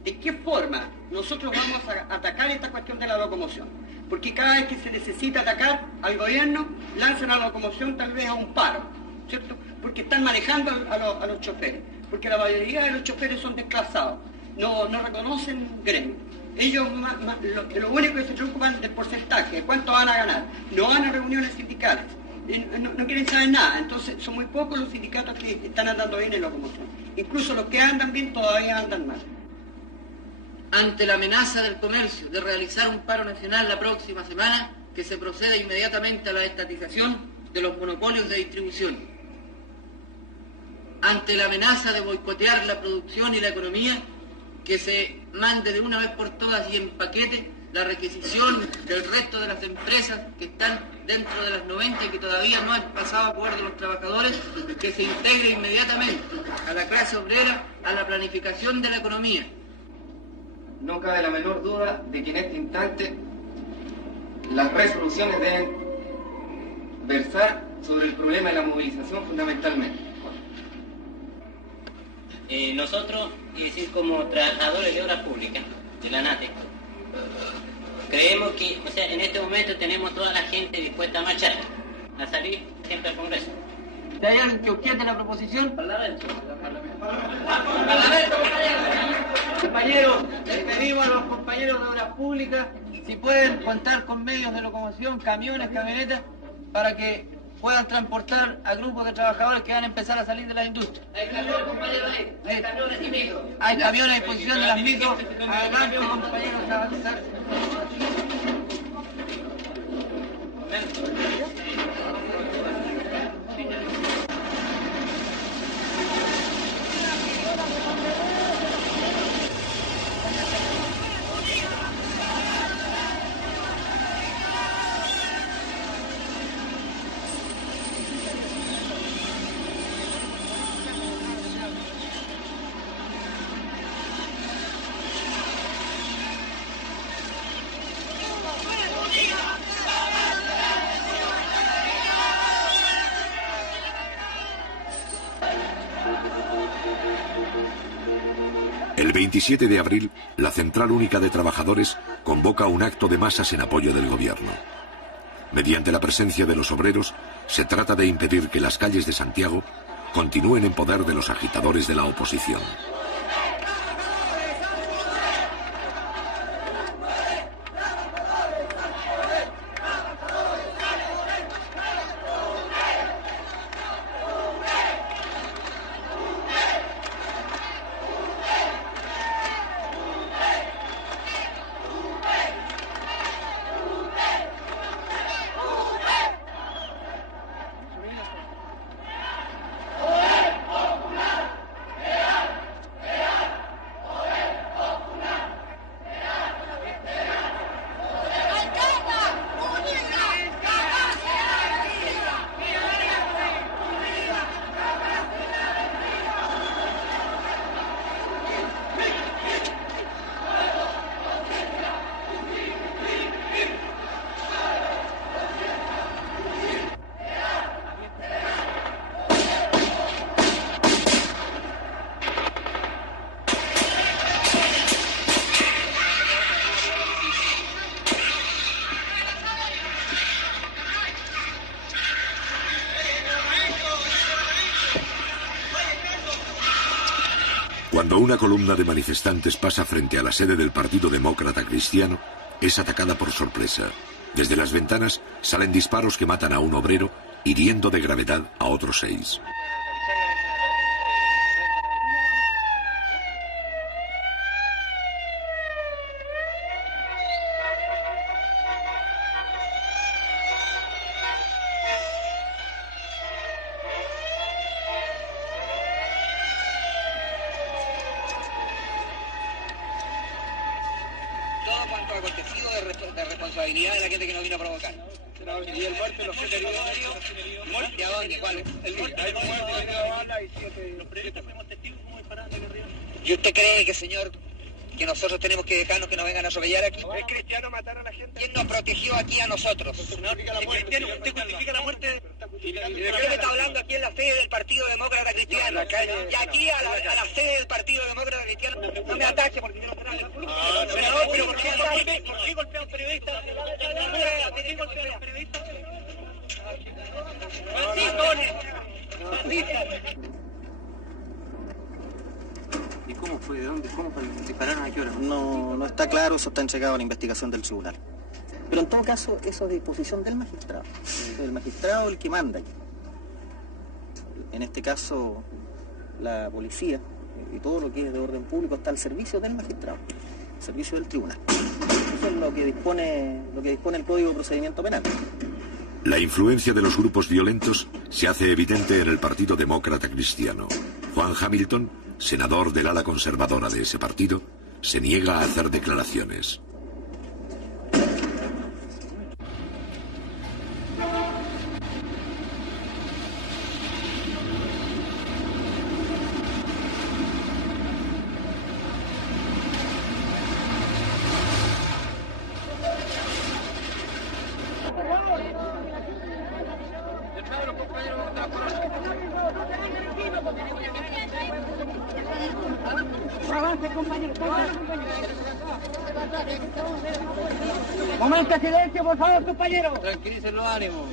¿De qué forma nosotros vamos a atacar esta cuestión de la locomoción? Porque cada vez que se necesita atacar al gobierno, lanzan a la locomoción tal vez a un paro, ¿cierto? Porque están manejando a los choferes. Porque la mayoría de los choferes son desclasados, no reconocen gremio. Ellos lo único que se preocupan del porcentaje, de cuánto van a ganar. No van a reuniones sindicales, no quieren saber nada. Entonces son muy pocos los sindicatos que están andando bien en locomoción. Incluso los que andan bien todavía andan mal. Ante la amenaza del comercio de realizar un paro nacional la próxima semana, que se proceda inmediatamente a la estatización de los monopolios de distribución. Ante la amenaza de boicotear la producción y la economía, que se mande de una vez por todas y en paquete la requisición del resto de las empresas que están dentro de las 90 y que todavía no han pasado a acuerdo los trabajadores, que se integre inmediatamente a la clase obrera, a la planificación de la economía. No cabe la menor duda de que en este instante las resoluciones deben versar sobre el problema de la movilización fundamentalmente. Nosotros, es decir, como trabajadores de obras públicas de la ANATE, creemos que, o sea, en este momento tenemos toda la gente dispuesta a marchar, a salir siempre al Congreso. ¿Hay alguien que objete la proposición? Parlamento. Compañeros, les pedimos a los compañeros de obras públicas si pueden contar con medios de locomoción, camiones, camionetas, para que puedan transportar a grupos de trabajadores que van a empezar a salir de la industria. Hay camiones, compañeros, hay camiones y micros. Hay camiones a disposición de las micros. Adelante, compañeros, a avanzar. El 27 de abril, la Central Única de Trabajadores convoca un acto de masas en apoyo del gobierno. Mediante la presencia de los obreros, se trata de impedir que las calles de Santiago continúen en poder de los agitadores de la oposición. Cuando una columna de manifestantes pasa frente a la sede del Partido Demócrata Cristiano, es atacada por sorpresa. Desde las ventanas salen disparos que matan a un obrero, hiriendo de gravedad a otros 6. De responsabilidad de la gente que nos vino a provocar. Y el muerto, los 7 heridos. ¿De a dónde? ¿Cuál? El muerto, hay 1 muerto, 1 bala y 7. Los periodistas fuimos testigos como disparaban de arriba. ¿Y usted cree que, señor, que nosotros tenemos que dejarnos que nos vengan a atropellar aquí? ¿Es cristiano matar a la gente? ¿Quién nos protegió aquí a nosotros? Cristiano, usted justifica la muerte. Usted me está hablando aquí en la sede del Partido Demócrata Cristiano. Y aquí a la sede del Partido Demócrata Cristiano. No me ataque porque no pero ¿por qué golpea a un periodista? ¿Por qué golpea a los periodistas? ¿Y cómo fue? ¿De dónde? ¿Cómo dispararon? ¿A qué hora? No está claro, eso está entregado a la investigación del tribunal. Pero en todo caso, eso es de disposición del magistrado. El magistrado es el que manda aquí. En este caso, la policía y todo lo que es de orden público está al servicio del magistrado, al servicio del tribunal. Eso es lo que dispone el Código de Procedimiento Penal. La influencia de los grupos violentos se hace evidente en el Partido Demócrata Cristiano. Juan Hamilton senador del ala conservadora de ese partido, se niega a hacer declaraciones. Momento de silencio, por favor, compañeros. Tranquilicen los ánimos.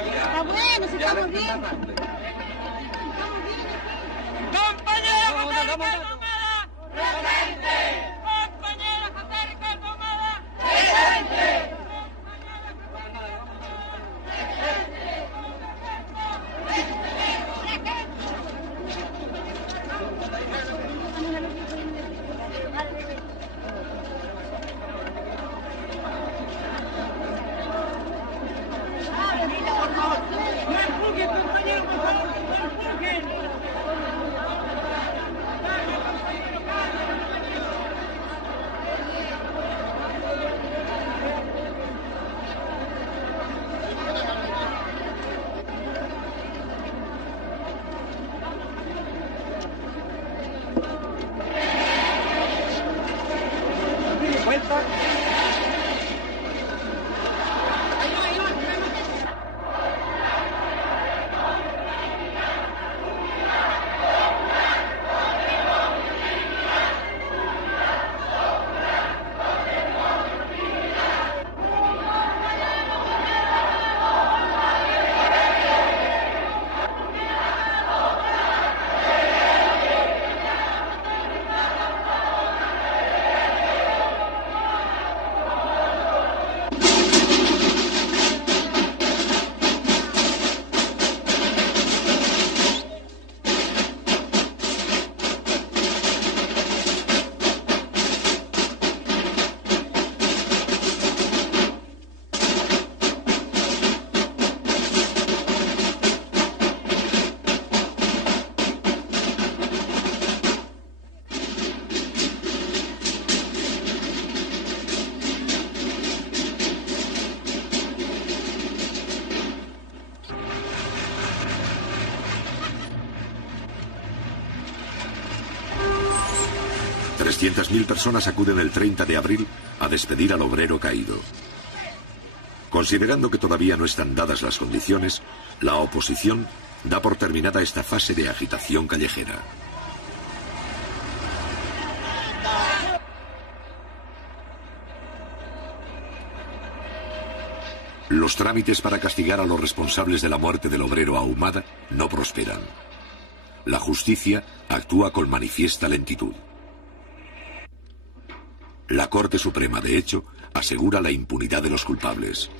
Está bueno, si estamos bien. ¡Compañero José Ricardo Ahumada! ¡Presente! ¡Compañero José Ricardo Ahumada! ¡Presente! ...300.000 personas acuden el 30 de abril a despedir al obrero caído. Considerando que todavía no están dadas las condiciones, la oposición da por terminada esta fase de agitación callejera. Los trámites para castigar a los responsables de la muerte del obrero Ahumada no prosperan. La justicia actúa con manifiesta lentitud. La Corte Suprema, de hecho, asegura la impunidad de los culpables.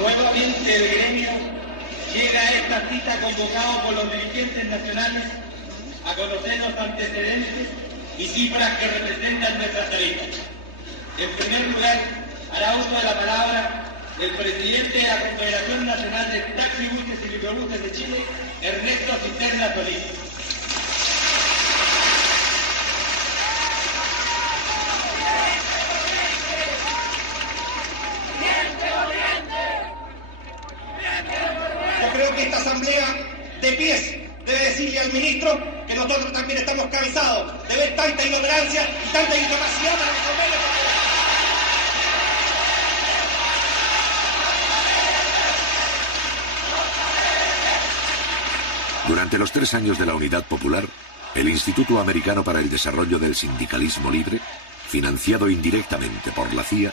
Nuevamente el gremio llega a esta cita convocado por los dirigentes nacionales a conocer los antecedentes y cifras que representan nuestras tarifas. En primer lugar, hará uso de la palabra el presidente de la Confederación Nacional de Taxibuses y Microbuses de Chile, Ernesto Cisterna Solís. decirle al ministro que nosotros también estamos cansados de ver tanta inoperancia y tanta incapacidad para resolver el problema. Durante los 3 años de la Unidad Popular, el Instituto Americano para el Desarrollo del Sindicalismo Libre, financiado indirectamente por la CIA,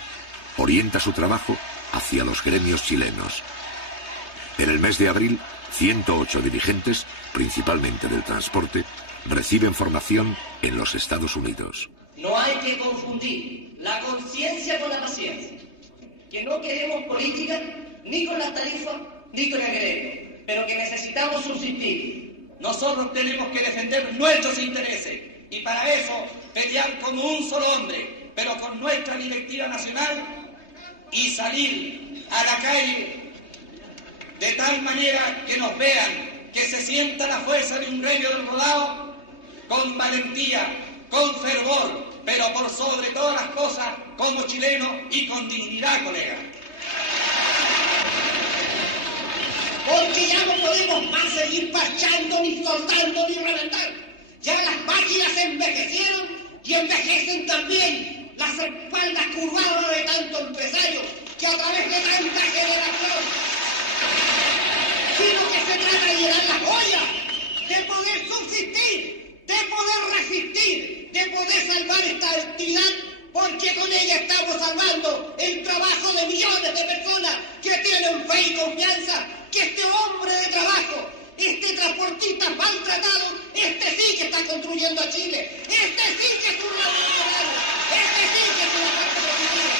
orienta su trabajo hacia los gremios chilenos. En el mes de abril, 108 dirigentes, principalmente del transporte, reciben formación en los Estados Unidos. No hay que confundir la conciencia con la paciencia. Que no queremos política ni con las tarifas ni con el gremio, pero que necesitamos subsistir. Nosotros tenemos que defender nuestros intereses y para eso pelear como un solo hombre, pero con nuestra directiva nacional y salir a la calle de tal manera que nos vean, que se sienta la fuerza de un gremio del rodado con valentía, con fervor, pero por sobre todas las cosas como chilenos y con dignidad, colegas. Porque ya no podemos más seguir parchando, ni soldando, ni reventar. Ya las máquinas envejecieron y envejecen también las espaldas curvadas de tanto empresario que a través de tanta generación. Sino que se trata de llenar las ollas, de poder subsistir, de poder resistir, de poder salvar esta actividad, porque con ella estamos salvando el trabajo de millones de personas que tienen fe y confianza que este hombre de trabajo, este transportista maltratado, este sí que está construyendo a Chile, este sí que es un revolucionario, este sí que es una parte positiva.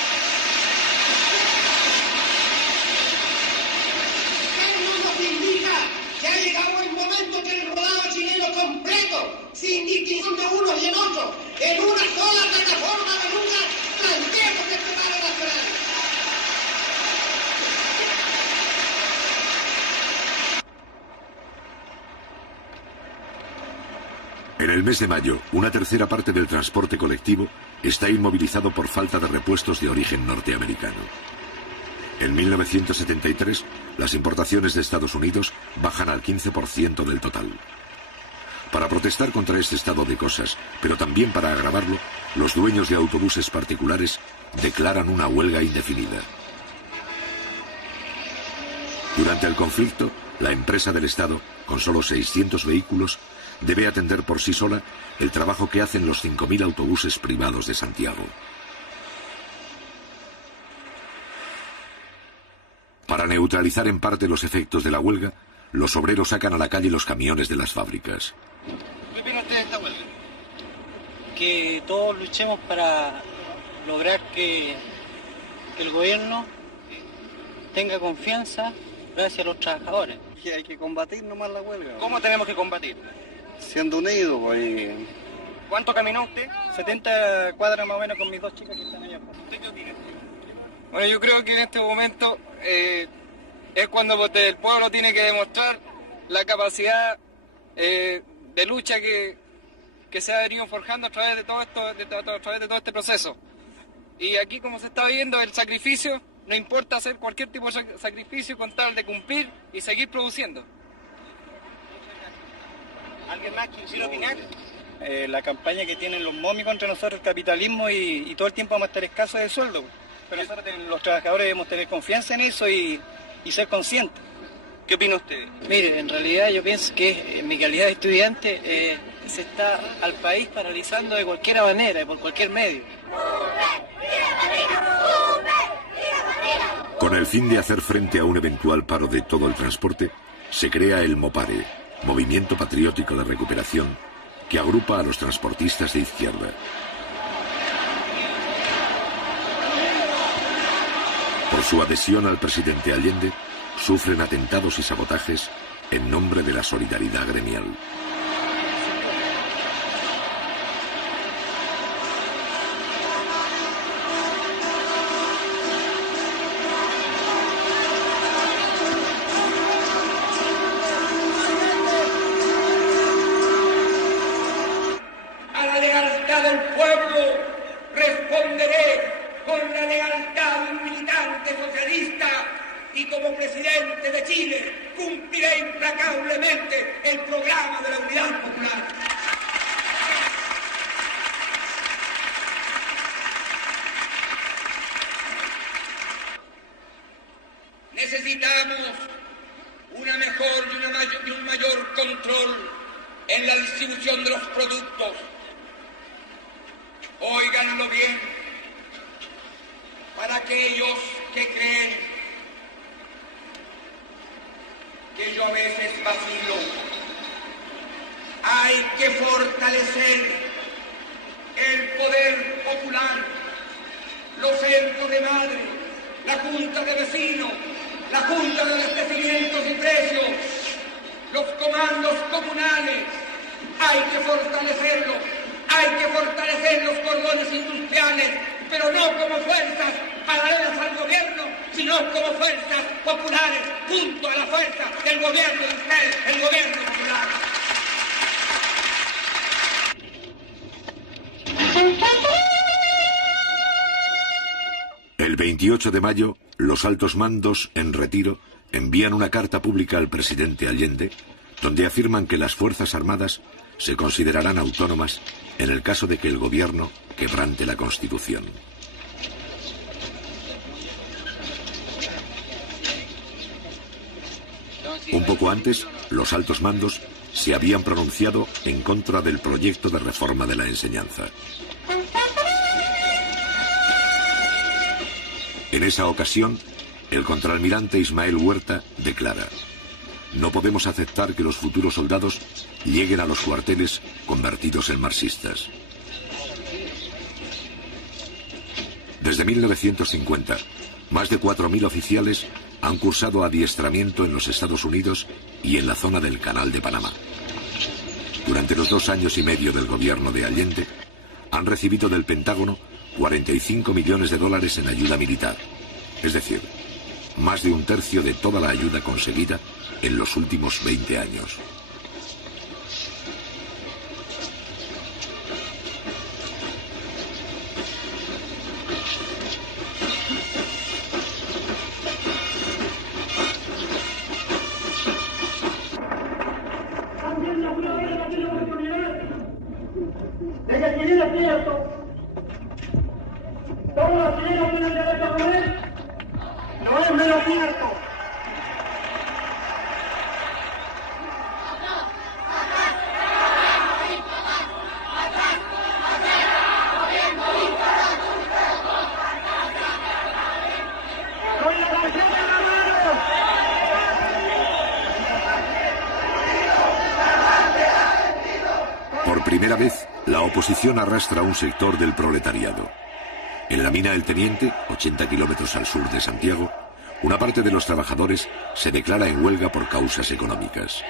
Esto nos indica que ha llegado el momento que el rodado chileno completo, sin distinción de unos y en otros, en una sola plataforma de lucha, planteemos este paro nacional. En el mes de mayo, una tercera parte del transporte colectivo está inmovilizado por falta de repuestos de origen norteamericano. En 1973, las importaciones de Estados Unidos bajan al 15% del total. Para protestar contra este estado de cosas, pero también para agravarlo, los dueños de autobuses particulares declaran una huelga indefinida. Durante el conflicto, la empresa del Estado, con solo 600 vehículos, debe atender por sí sola el trabajo que hacen los 5.000 autobuses privados de Santiago. Para neutralizar en parte los efectos de la huelga, los obreros sacan a la calle los camiones de las fábricas. ¿Qué opina usted de esta huelga? Que todos luchemos para lograr que el gobierno tenga confianza gracias a los trabajadores. Que hay que combatir nomás la huelga. ¿Cómo tenemos que combatir? Siendo unidos, pues. ¿Cuánto caminó usted? 70 cuadras más o menos con mis 2 chicas que están allá. ¿Usted qué opina? Bueno, yo creo que en este momento es cuando el pueblo tiene que demostrar la capacidad de lucha que se ha venido forjando a través de todo esto, a través de todo este proceso. Y aquí, como se está viendo, el sacrificio, no importa hacer cualquier tipo de sacrificio con tal de cumplir y seguir produciendo. ¿Alguien más quisiera opinar? La campaña que tienen los momis contra nosotros, el capitalismo, y todo el tiempo vamos a estar escasos de sueldo. Pero nosotros, los trabajadores, debemos tener confianza en eso y ser conscientes. ¿Qué opina usted? Mire, en realidad yo pienso que en mi calidad de estudiante se está al país paralizando de cualquier manera y por cualquier medio. Con el fin de hacer frente a un eventual paro de todo el transporte, se crea el MOPARE, Movimiento Patriótico de Recuperación, que agrupa a los transportistas de izquierda. Por su adhesión al presidente Allende, sufren atentados y sabotajes en nombre de la solidaridad gremial. A la lealtad del pueblo responderé con la lealtad de un militante socialista y como presidente de Chile cumpliré implacablemente el programa de la Unidad Popular. Necesitamos una mejor y un mayor control en la distribución de los productos. Óiganlo bien, para aquellos que creen que yo a veces vacilo, hay que fortalecer el poder popular, los centros de madre, la junta de vecinos, la junta de abastecimientos y precios, los comandos comunales. Hay que fortalecerlos, hay que fortalecer los cordones industriales, pero no como fuerzas paralelas al gobierno, sino como fuerzas populares, junto a la fuerza del gobierno de ustedes, el gobierno popular. El 28 de mayo, los altos mandos, en retiro, envían una carta pública al presidente Allende, donde afirman que las Fuerzas Armadas se considerarán autónomas en el caso de que el gobierno quebrante la Constitución. Un poco antes, los altos mandos se habían pronunciado en contra del proyecto de reforma de la enseñanza. En esa ocasión, el contraalmirante Ismael Huerta declara: no podemos aceptar que los futuros soldados lleguen a los cuarteles convertidos en marxistas. Desde 1950, más de 4.000 oficiales han cursado adiestramiento en los Estados Unidos y en la zona del Canal de Panamá. Durante los 2 años y medio del gobierno de Allende, han recibido del Pentágono $45 millones en ayuda militar, es decir, más de 1/3 de toda la ayuda conseguida en los últimos 20 años. Desde que viene cierto, todos los chilenos tienen derecho a comer, no es menos cierto. Con la canción de la mano. Por primera vez, la oposición arrastra a un sector del proletariado. En la mina El Teniente, 80 kilómetros al sur de Santiago, una parte de los trabajadores se declara en huelga por causas económicas.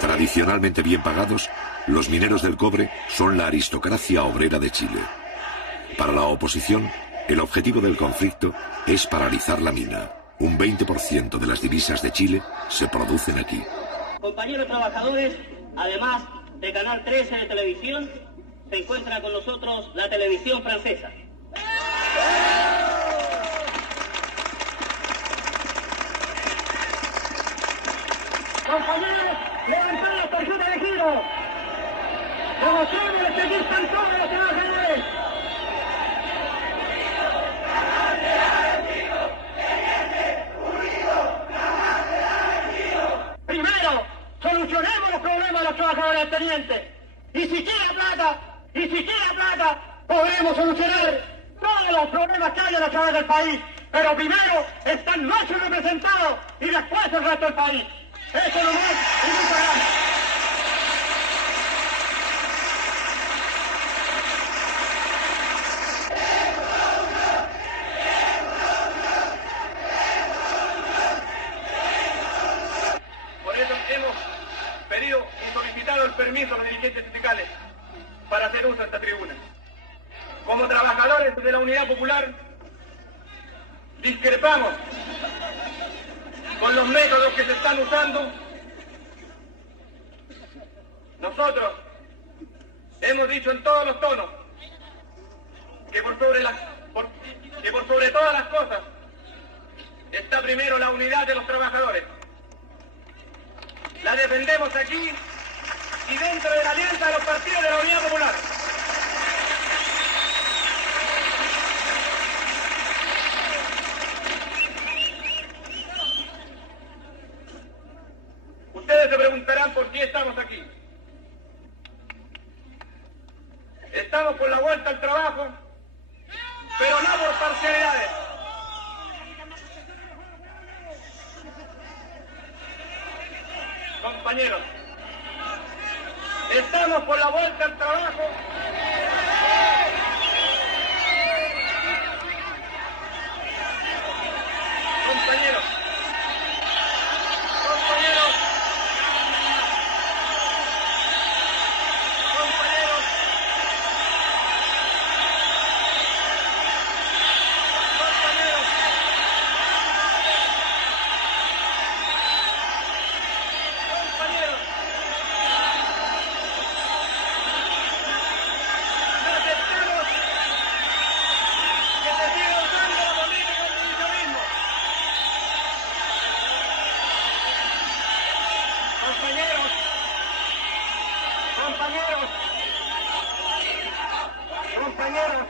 Tradicionalmente bien pagados, los mineros del cobre son la aristocracia obrera de Chile. Para la oposición, el objetivo del conflicto es paralizar la mina. Un 20% de las divisas de Chile se producen aquí. Compañeros trabajadores, además de Canal 13 de televisión, se encuentra con nosotros la televisión francesa. Compañeros, levantad la tarjeta de giro. Demostremos que aquí están todos los trabajadores. Primero, solucionemos los problemas de los trabajadores del Teniente. Y si queda plata, podremos solucionar todos los problemas que hay a través del país. Pero primero están nuestros representados y después el resto del país. Eso nomás y muchas gracias. Por eso hemos pedido y solicitado el permiso a los dirigentes sindicales para hacer uso de esta tribuna. Como trabajadores de la Unidad Popular, discrepamos con los métodos que se están usando. Nosotros hemos dicho en todos los tonos que por que por sobre todas las cosas está primero la unidad de los trabajadores. La defendemos aquí y dentro de la alianza de los partidos de la Unidad Popular. Ustedes se preguntarán por qué estamos aquí. Estamos por la vuelta al trabajo, pero no por parcialidades. Compañeros, estamos por la vuelta al trabajo. Compañeros, compañeros, compañeros, compañeros. Compañeros, no aceptamos que se siga usando la política del militarismo. Compañeros, compañeros, compañeros.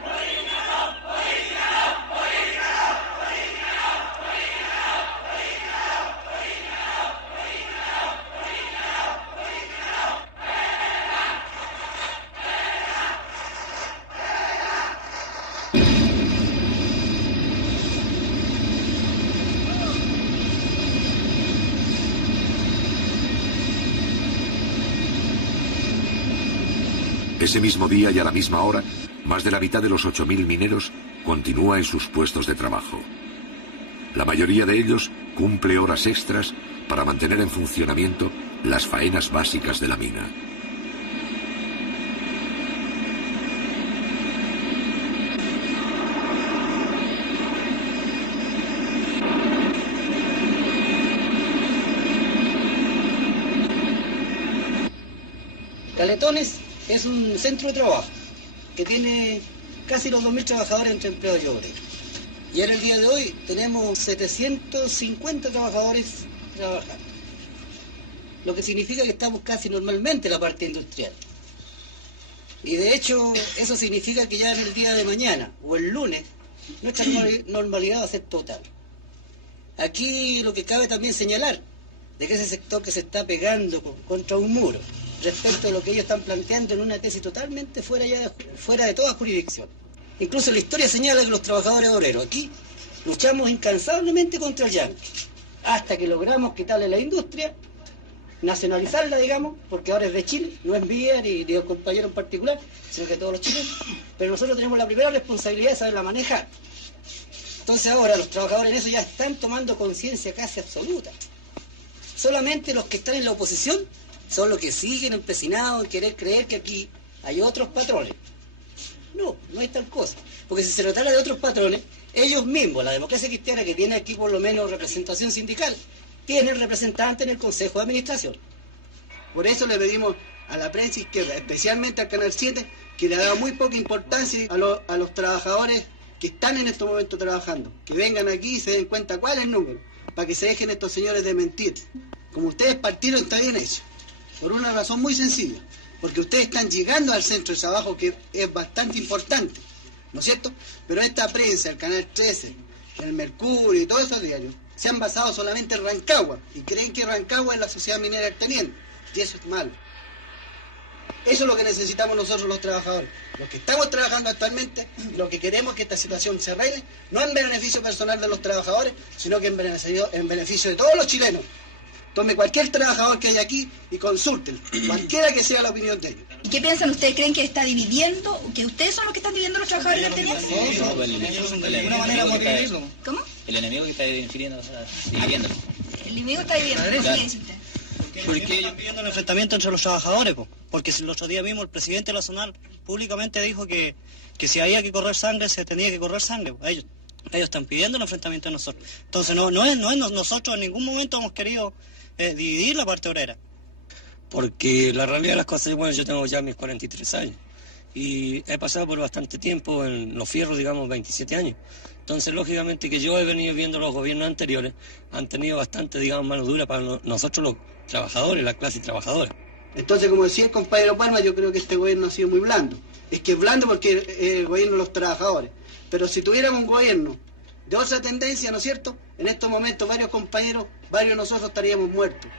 Ese mismo día y a la misma hora, más de la mitad de los 8.000 mineros continúa en sus puestos de trabajo. La mayoría de ellos cumple horas extras para mantener en funcionamiento las faenas básicas de la mina. Caletones es un centro de trabajo que tiene casi los 2.000 trabajadores entre empleados y obreros. Y ahora el día de hoy tenemos 750 trabajadores trabajando. Lo que significa que estamos casi normalmente en la parte industrial. Y de hecho eso significa que ya en el día de mañana o el lunes nuestra normalidad va a ser total. Aquí lo que cabe también señalar de que ese sector que se está pegando contra un muro respecto a lo que ellos están planteando en una tesis totalmente fuera de toda jurisdicción. Incluso la historia señala que los trabajadores obreros aquí luchamos incansablemente contra el yanqui, hasta que logramos quitarle la industria, nacionalizarla, digamos, porque ahora es de Chile, no es mía ni de un compañero en particular, sino que de todos los chilenos, pero nosotros tenemos la primera responsabilidad de saberla manejar. Entonces ahora los trabajadores en eso ya están tomando conciencia casi absoluta. Solamente los que están en la oposición son los que siguen empecinados en querer creer que aquí hay otros patrones. No, no hay tal cosa. Porque si se tratara de otros patrones, ellos mismos, la democracia cristiana, que tiene aquí por lo menos representación sindical, tienen representante en el Consejo de Administración. Por eso le pedimos a la prensa izquierda, especialmente al Canal 7, que le da muy poca importancia a los trabajadores que están en estos momentos trabajando. Que vengan aquí y se den cuenta cuál es el número, para que se dejen estos señores de mentir. Como ustedes partieron, está bien hecho. Por una razón muy sencilla, porque ustedes están llegando al centro de trabajo, que es bastante importante, ¿no es cierto? Pero esta prensa, el Canal 13, el Mercurio y todos esos diarios, se han basado solamente en Rancagua, y creen que Rancagua es la sociedad minera del teniente, y eso es malo. Eso es lo que necesitamos nosotros los trabajadores. Los que estamos trabajando actualmente, lo que queremos es que esta situación se arregle, no en beneficio personal de los trabajadores, sino que en beneficio de todos los chilenos. Tome cualquier trabajador que haya aquí y consulten, cualquiera que sea la opinión de ellos. ¿Y qué piensan ustedes? ¿Creen que está dividiendo? ¿Que ustedes son los que están dividiendo los trabajadores del teniente? De alguna manera vamos a dividirlo. ¿Cómo? El enemigo que está dividiendo. El enemigo está dividiendo. ¿Por qué dice usted? Porque ellos están pidiendo el enfrentamiento entre los trabajadores, porque el otro día mismo el presidente nacional públicamente dijo que si había que correr sangre, se tenía que correr sangre. Ellos están pidiendo el enfrentamiento de nosotros. Entonces nosotros en ningún momento hemos querido dividir la parte obrera. Porque la realidad de las cosas, bueno, yo tengo ya mis 43 años y he pasado por bastante tiempo en los fierros, digamos 27 años. Entonces, lógicamente que yo he venido viendo los gobiernos anteriores, han tenido bastante, digamos, mano dura para nosotros los trabajadores, la clase trabajadora. Entonces, como decía el compañero Palma, yo creo que este gobierno ha sido muy blando. Es que es blando porque es el gobierno de los trabajadores. Pero si tuviéramos un gobierno de otra tendencia, ¿no es cierto?, en estos momentos varios compañeros, varios de nosotros estaríamos muertos,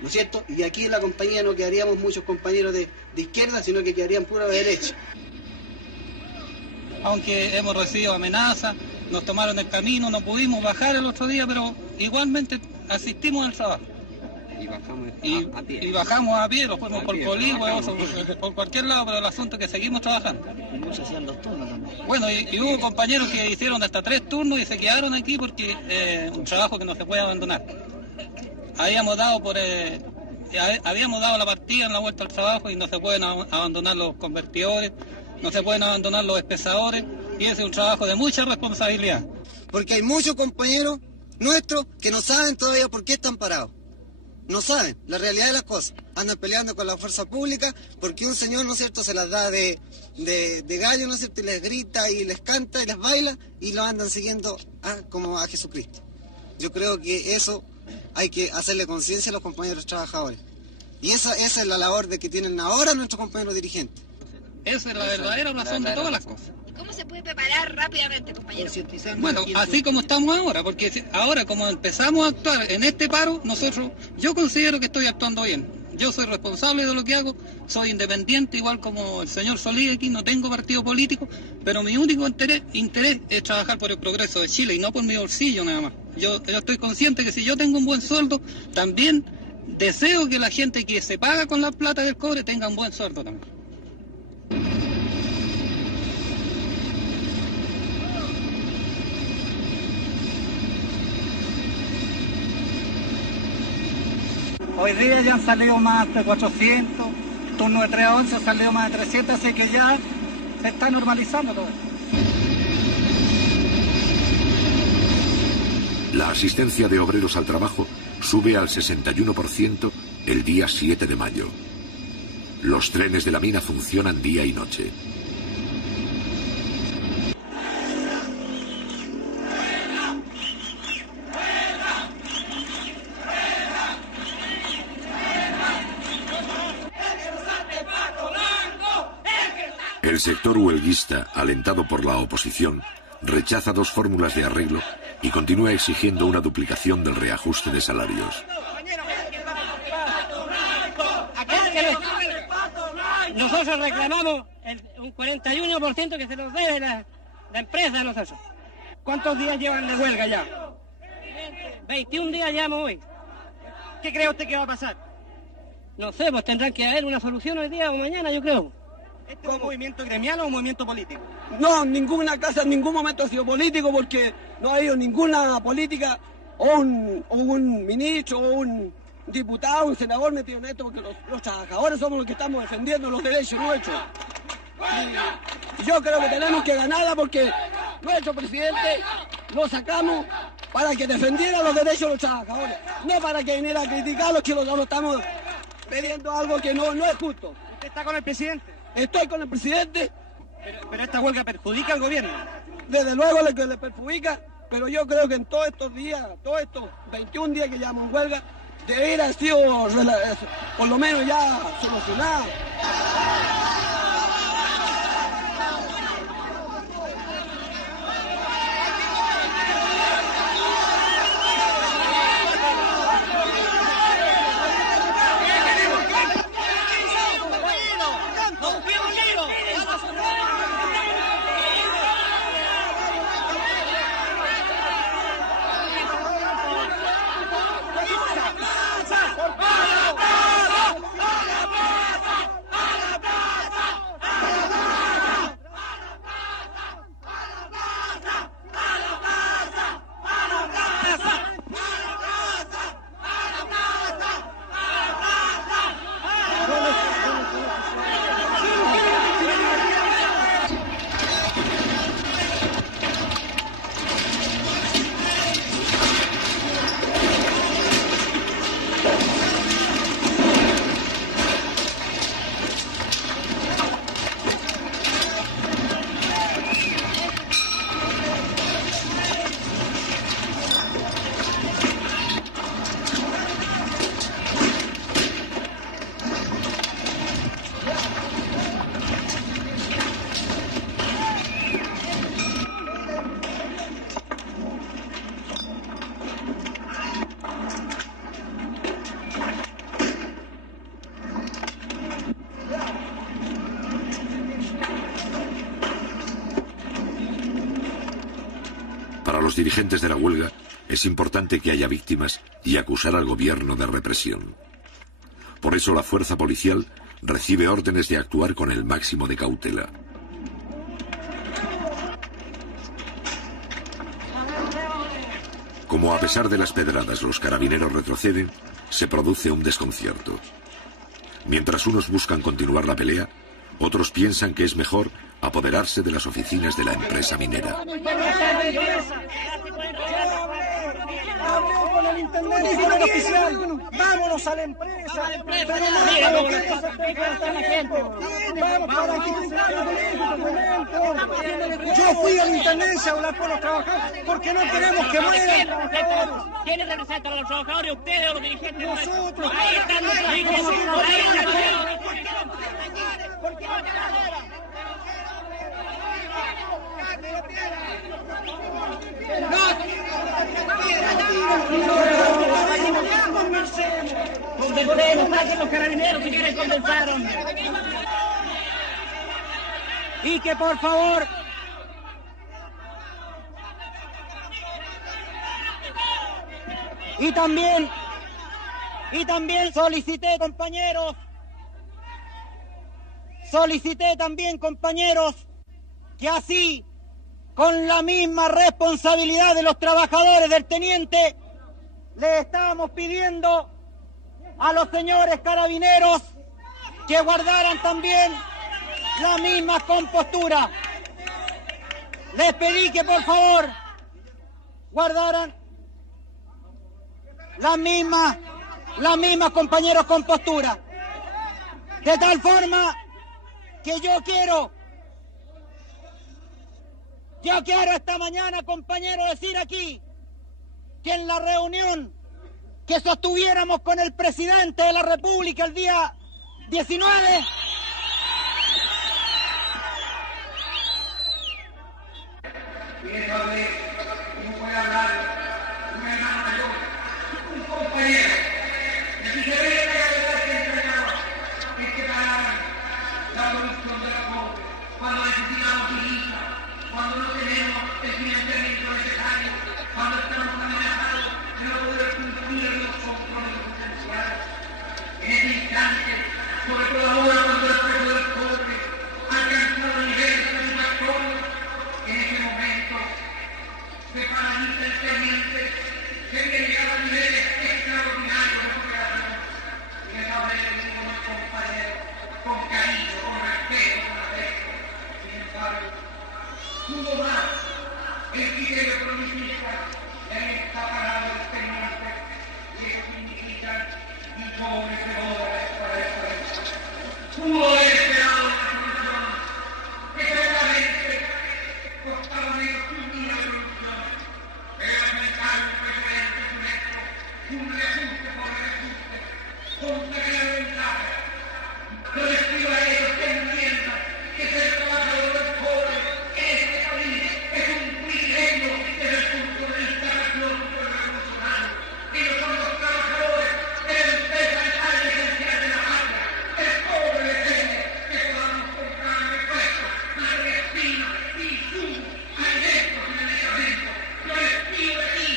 ¿no es cierto? Y aquí en la compañía no quedaríamos muchos compañeros de izquierda, sino que quedarían pura de derecha. Aunque hemos recibido amenazas, nos tomaron el camino, no pudimos bajar el otro día, pero igualmente asistimos al trabajo. Y bajamos a pie, lo fuimos por Coligüe, por cualquier lado, pero el asunto es que seguimos trabajando. Y muchos hacían 2 turnos también. Bueno, y hubo compañeros que hicieron hasta 3 turnos y se quedaron aquí porque un trabajo que no se puede abandonar. Habíamos dado la partida en la vuelta al trabajo y no se pueden abandonar los convertidores, no se pueden abandonar los espesadores, y ese es un trabajo de mucha responsabilidad. Porque hay muchos compañeros nuestros que no saben todavía por qué están parados. No saben la realidad de las cosas. Andan peleando con la fuerza pública porque un señor, ¿no es cierto?, se las da de gallo, ¿no es cierto?, y les grita y les canta y les baila y lo andan siguiendo como a Jesucristo. Yo creo que eso hay que hacerle conciencia a los compañeros trabajadores. Y esa es la labor de que tienen ahora nuestros compañeros dirigentes. Esa es la verdadera razón de todas las cosas. ¿Cómo se puede preparar rápidamente, compañero? Bueno, así como estamos ahora, porque ahora como empezamos a actuar en este paro, yo considero que estoy actuando bien. Yo soy responsable de lo que hago, soy independiente, igual como el señor Solís aquí, no tengo partido político, pero mi único interés es trabajar por el progreso de Chile y no por mi bolsillo nada más. Yo estoy consciente que si yo tengo un buen sueldo, también deseo que la gente que se paga con la plata del cobre tenga un buen sueldo también. Hoy día ya han salido más de 400, turno de 3 a 11 han salido más de 300, así que ya se está normalizando todo. La asistencia de obreros al trabajo sube al 61% el día 7 de mayo. Los trenes de la mina funcionan día y noche. El sector huelguista, alentado por la oposición, rechaza 2 fórmulas de arreglo y continúa exigiendo una duplicación del reajuste de salarios. Nosotros reclamamos un 41% que se nos debe la empresa a nosotros. ¿Cuántos días llevan de huelga ya? 21 días llevamos hoy. ¿Qué cree usted que va a pasar? No sé, pues tendrán que haber una solución hoy día o mañana, yo creo. ¿Este es un movimiento gremial o un movimiento político? No, ninguna casa en ningún momento ha sido político porque no ha habido ninguna política o un ministro o un diputado, un senador metido en esto porque los trabajadores somos los que estamos defendiendo los derechos nuestros. Y yo creo que tenemos que ganarla porque nuestro presidente lo sacamos para que defendiera los derechos de los trabajadores, no para que viniera a criticarlos que los estamos pidiendo algo que no es justo. ¿Usted está con el presidente? Estoy con el presidente. Pero esta huelga perjudica al gobierno. Desde luego le perjudica, pero yo creo que en todos estos días, todos estos 21 días que llevamos en huelga, debería haber sido por lo menos ya solucionado. los dirigentes de la huelga, es importante que haya víctimas y acusar al gobierno de represión. Por eso la fuerza policial recibe órdenes de actuar con el máximo de cautela. Como a pesar de las pedradas los carabineros retroceden, se produce un desconcierto. Mientras unos buscan continuar la pelea, otros piensan que es mejor apoderarse de las oficinas de la empresa minera. Hablé con el intendente con el oficial. Vámonos a la empresa. Pero no, vamos para aquí. Yo fui a la intendencia a hablar con los trabajadores porque no queremos que mueran. ¿Quiénes representan a los trabajadores? ¿Ustedes o los dirigentes? Nosotros. Ahí están nuestros hijos. ¿Por qué no te Convencemos, saquen los carabineros si quieren convencer, hombre. Y que por favor y también solicité también compañeros que así con la misma responsabilidad de los trabajadores del teniente le estábamos pidiendo a los señores carabineros que guardaran también la misma compostura. Les pedí que por favor guardaran la misma compañeros compostura. De tal forma que yo quiero esta mañana, compañeros, decir aquí que en la reunión que sostuviéramos con el presidente de la República el día 19, cuando necesitamos divisa, cuando no tenemos el financiamiento necesario, cuando estamos amenazados de no poder cumplir los compromisos esenciales. En ese instante, sobre todo ahora cuando el precio del cobre ha alcanzado niveles satisfactorios, en ese momento se paraliza el teniente, se ve llegar a niveles extraordinarios de operación. Y les hablé de mis compañeros, con cariño, con respeto, con afecto. Sin embargo, pudo más el criterio progresista y ahí está parado el teniente, y eso significa millones de dólares para esta vez. Pudo haber esperado una solución que seguramente costaba menos que un día de producción, pero al mercado el presidente sujeto un reajuste por reajuste, con una ventaja. Yo les pido a ellos que entiendan que ser trabajador del pobre en este país es un privilegio desde el punto de vista patriótico y revolucionario. Ellos son los trabajadores de la empresa vital y esencial de la patria. El pobre depende que podamos comprar repuestos, materias primas, insumos, alimentos y medicamentos. Yo les pido aquí,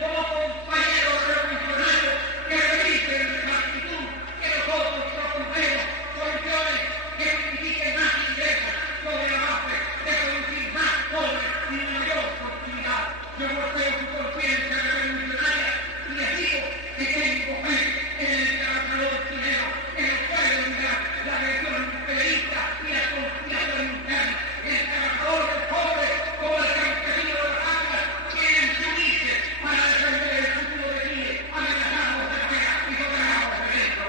como compañeros revolucionarios, que revisen nuestra actitud, que nosotros proponemos soluciones que signifiquen más ingresos sobre la base de producir más pobres y mayor productividad. Yo golpeo su conciencia revolucionaria y les digo que tengo fe en el trabajador chileno, que nos puede lograr la agresión imperialista y la conspiración interna. El trabajador del pobre, como el campesino de las aguas, quieren unirse para defender el futuro de Chile, amenazamos de fuera y soterramos de dentro.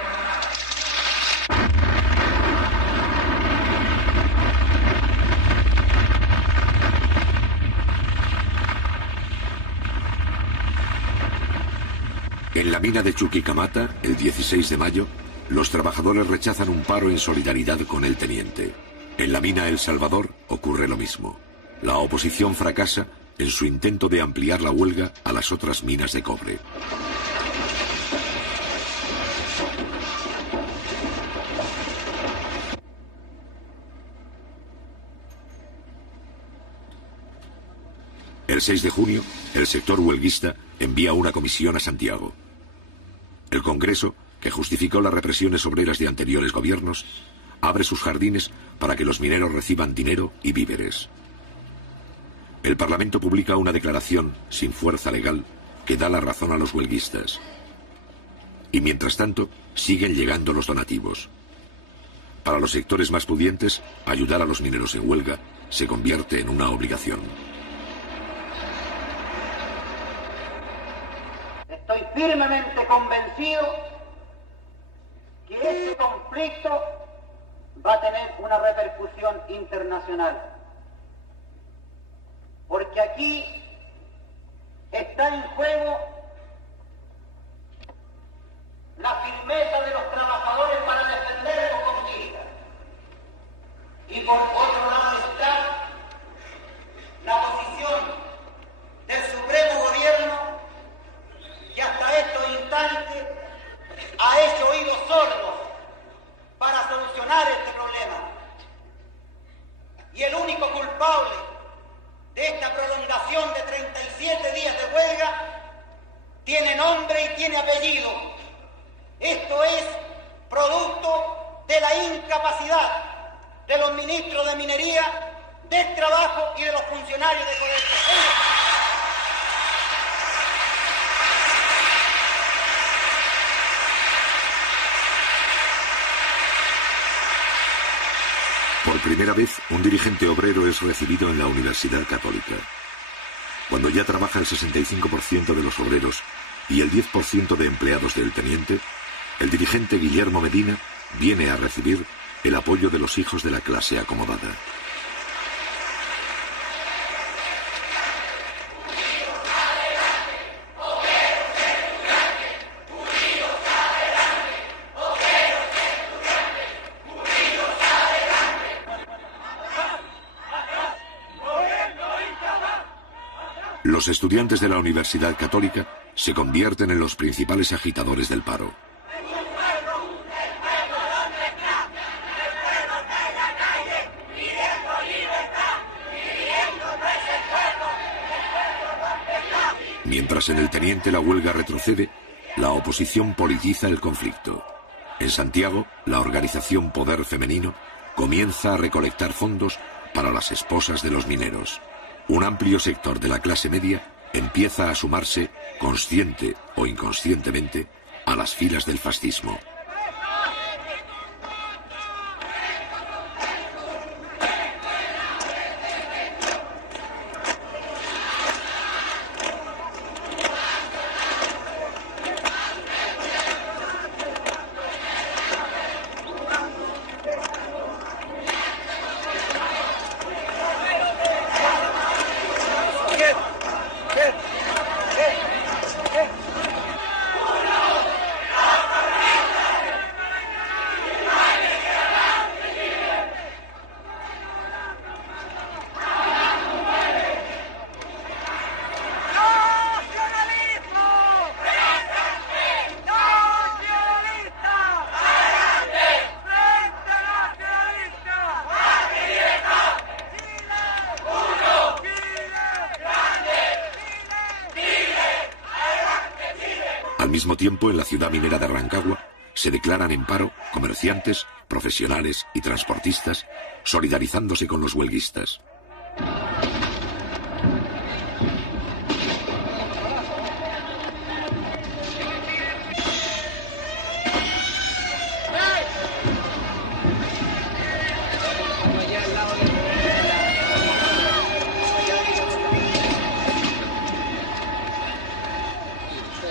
En la mina de Chuquicamata, el 16 de mayo, los trabajadores rechazan un paro en solidaridad con el teniente. En la mina El Salvador ocurre lo mismo. La oposición fracasa en su intento de ampliar la huelga a las otras minas de cobre. El 6 de junio, El sector huelguista envía una comisión a Santiago. El Congreso, que justificó las represiones obreras de anteriores gobiernos, abre sus jardines para que los mineros reciban dinero y víveres. El Parlamento publica una declaración sin fuerza legal que da la razón a los huelguistas. Y mientras tanto, siguen llegando los donativos. Para los sectores más pudientes, ayudar a los mineros en huelga se convierte en una obligación. Estoy firmemente convencido que este conflicto va a tener una repercusión internacional. Porque aquí está en juego la firmeza de los trabajadores para defender su conquista. Y por otro lado está la posición del Supremo Gobierno, que hasta estos instantes ha hecho oídos sordos para solucionar este problema. Y el único culpable de esta prolongación de 37 días de huelga tiene nombre y tiene apellido. Esto es producto de la incapacidad de los ministros de Minería, del Trabajo y de los funcionarios de Codelco. Por primera vez, un dirigente obrero es recibido en la Universidad Católica. Cuando ya trabaja el 65% de los obreros y el 10% de empleados del teniente, el dirigente Guillermo Medina viene a recibir el apoyo de los hijos de la clase acomodada. Los estudiantes de la Universidad Católica se convierten en los principales agitadores del paro. Mientras en el teniente la huelga retrocede, la oposición politiza el conflicto. En Santiago, la organización Poder Femenino comienza a recolectar fondos para las esposas de los mineros. Un amplio sector de la clase media empieza a sumarse, consciente o inconscientemente, a las filas del fascismo. Al mismo tiempo, en la ciudad minera de Rancagua, se declaran en paro comerciantes, profesionales y transportistas, solidarizándose con los huelguistas.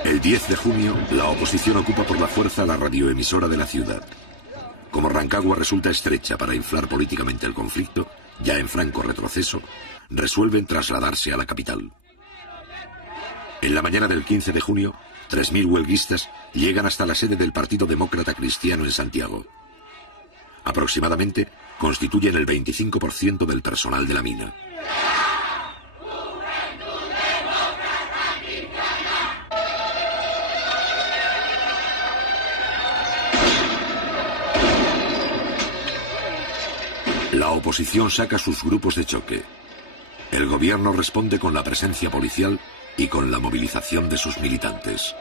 El 10 de junio, la oposición ocupa por la fuerza la radioemisora de la ciudad. Como Rancagua resulta estrecha para inflar políticamente el conflicto, ya en franco retroceso, resuelven trasladarse a la capital. En la mañana del 15 de junio, 3.000 huelguistas llegan hasta la sede del Partido Demócrata Cristiano en Santiago. Aproximadamente constituyen el 25% del personal de la mina. La oposición saca sus grupos de choque. El gobierno responde con la presencia policial y con la movilización de sus militantes.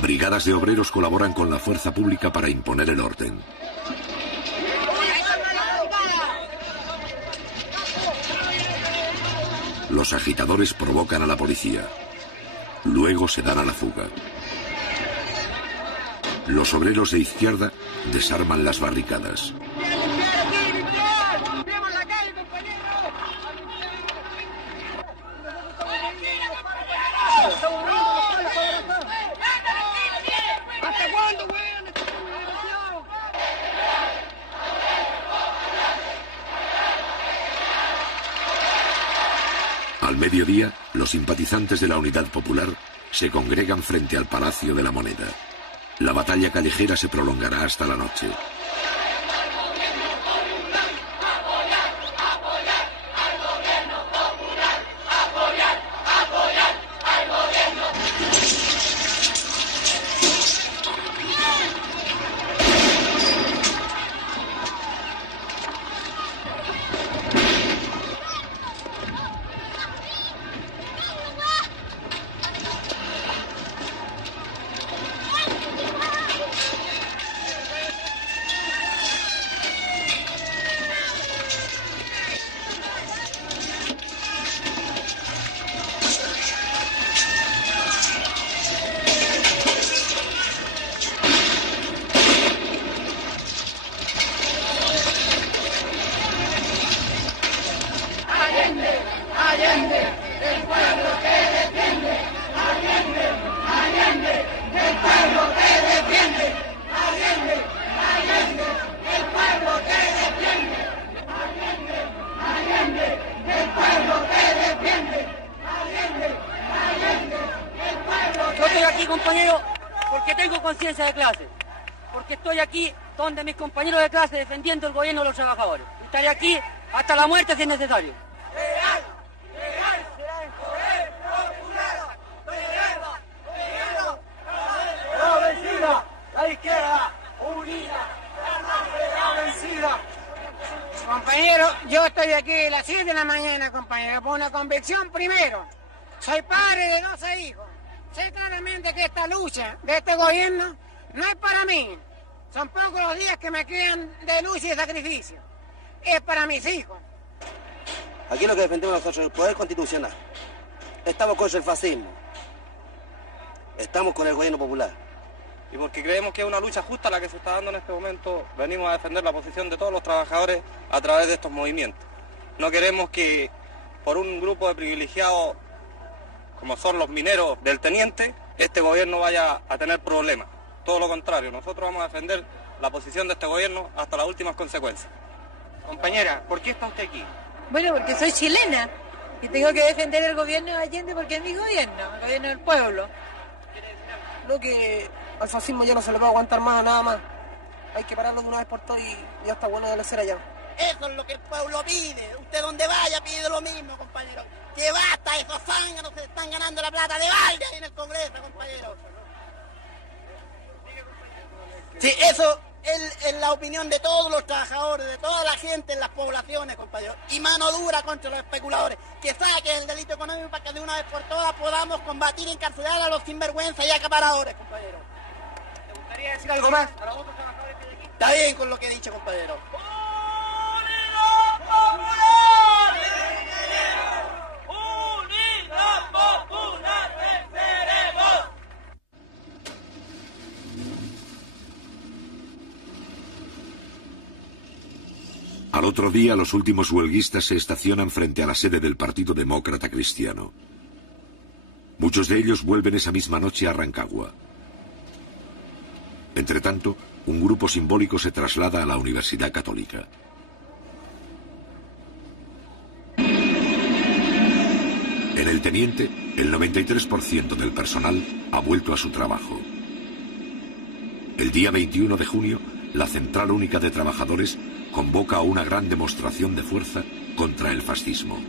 Brigadas de obreros colaboran con la fuerza pública para imponer el orden. Los agitadores provocan a la policía. Luego se dan a la fuga. Los obreros de izquierda desarman las barricadas. Al mediodía, los simpatizantes de la Unidad Popular se congregan frente al Palacio de la Moneda. La batalla callejera se prolongará hasta la noche. De mis compañeros de clase defendiendo el gobierno de los trabajadores. Estaré aquí hasta la muerte si es necesario. ¡La vencida! ¡La izquierda unida! ¡La vencida! Compañero, yo estoy aquí a las 7 de la mañana, compañero, por una convicción primero. Soy padre de 12 hijos. Sé claramente que esta lucha de este gobierno no es para mí. Son pocos los días que me quedan de lucha y de sacrificio. Es para mis hijos. Aquí lo que defendemos nosotros es el poder constitucional. Estamos contra el fascismo. Estamos con el gobierno popular. Y porque creemos que es una lucha justa la que se está dando en este momento, venimos a defender la posición de todos los trabajadores a través de estos movimientos. No queremos que por un grupo de privilegiados, como son los mineros del teniente, este gobierno vaya a tener problemas. Todo lo contrario, nosotros vamos a defender la posición de este gobierno hasta las últimas consecuencias. Compañera, ¿por qué está usted aquí? Bueno, porque soy chilena y tengo que defender el gobierno de Allende porque es mi gobierno, el gobierno del pueblo. Lo que al fascismo ya no se le va a aguantar más a nada más. Hay que pararlo de una vez por todas y ya está bueno de la cera ya. Eso es lo que el pueblo pide. Usted donde vaya pide lo mismo, compañero. Que basta, esos zánganos se están ganando la plata de balde ahí en el Congreso, compañero. Sí, eso es la opinión de todos los trabajadores, de toda la gente en las poblaciones, compañeros. Y mano dura contra los especuladores. Que saquen el delito económico para que de una vez por todas podamos combatir y encarcelar a los sinvergüenzas y acaparadores, compañeros. ¿Te gustaría decir algo más a los otros trabajadores que hay aquí? Está bien con lo que he dicho, compañero. ¡Unidad Popular, venceremos! Al otro día, los últimos huelguistas se estacionan frente a la sede del Partido Demócrata Cristiano. Muchos de ellos vuelven esa misma noche a Rancagua. Entretanto, un grupo simbólico se traslada a la Universidad Católica. En el Teniente, el 93% del personal ha vuelto a su trabajo. El día 21 de junio, la Central Única de Trabajadores convoca una gran demostración de fuerza contra el fascismo.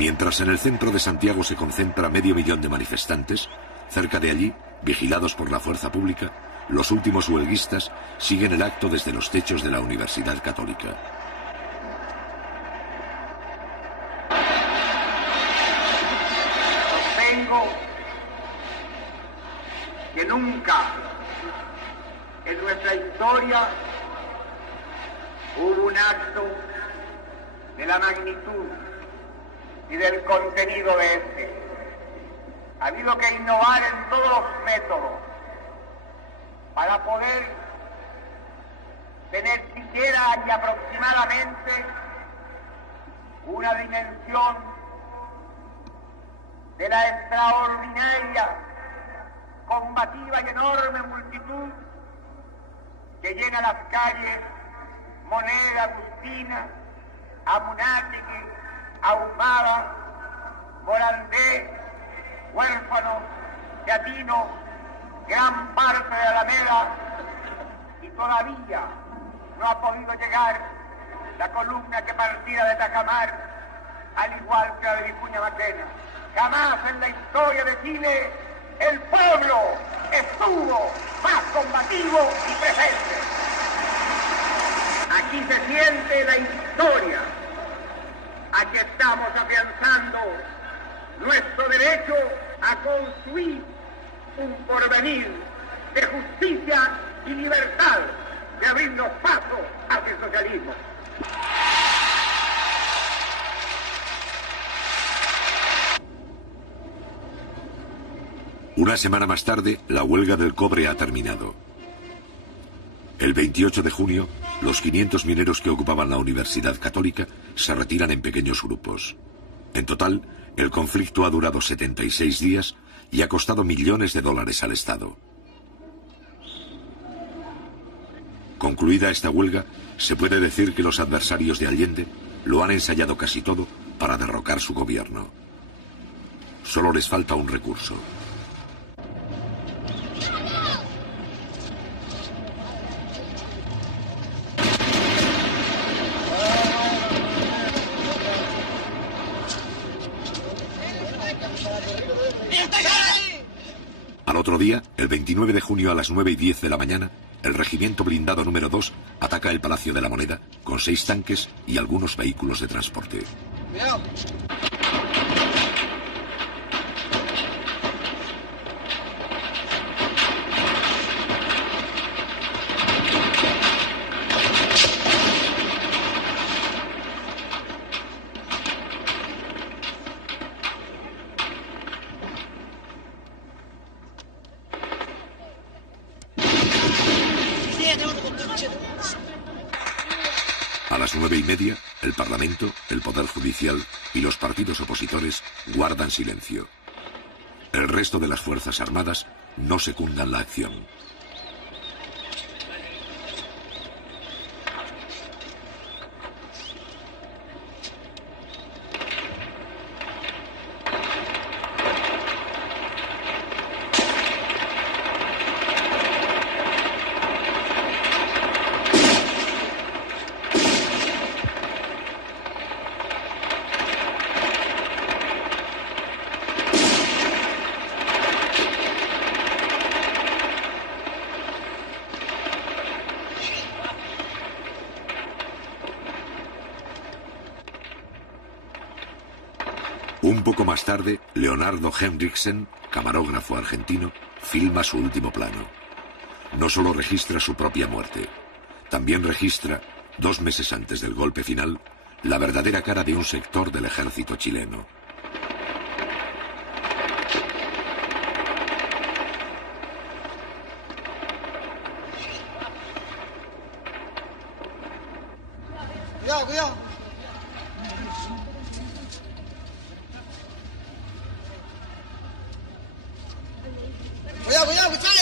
Mientras en el centro de Santiago se concentra 500.000 de manifestantes, cerca de allí, vigilados por la fuerza pública, los últimos huelguistas siguen el acto desde los techos de la Universidad Católica. Sostengo que nunca en nuestra historia hubo un acto de la magnitud y del contenido de este. Ha habido que innovar en todos los métodos para poder tener siquiera y aproximadamente una dimensión de la extraordinaria, combativa y enorme multitud que llena las calles Moneda, Agustina, Amunátegui, Ahumada, Morandé, Huérfano, Teatino, gran parte de Alameda, y todavía no ha podido llegar la columna que partía de Tajamar, al igual que la de Vicuña Maquena. Jamás en la historia de Chile el pueblo estuvo más combativo y presente. Aquí se siente la historia. Aquí estamos afianzando nuestro derecho a construir un porvenir de justicia y libertad, de abrirnos paso hacia el socialismo. Una semana más tarde, la huelga del cobre ha terminado. El 28 de junio, los 500 mineros que ocupaban la Universidad Católica se retiran en pequeños grupos. En total, el conflicto ha durado 76 días y ha costado millones de dólares al Estado. Concluida esta huelga, se puede decir que los adversarios de Allende lo han ensayado casi todo para derrocar su gobierno. Solo les falta un recurso. Al otro día, el 29 de junio a las 9:10 de la mañana, el regimiento blindado número 2 ataca el Palacio de la Moneda con 6 tanques y algunos vehículos de transporte. Cuidado. A las 9:30, el Parlamento, el Poder Judicial y los partidos opositores guardan silencio. El resto de las Fuerzas Armadas no secundan la acción. Un poco más tarde, Leonardo Henriksen, camarógrafo argentino, filma su último plano. No solo registra su propia muerte, también registra, 2 meses antes del golpe final, la verdadera cara de un sector del ejército chileno. Cuidado, cuidado. Cuidado, cuidado, cuidado.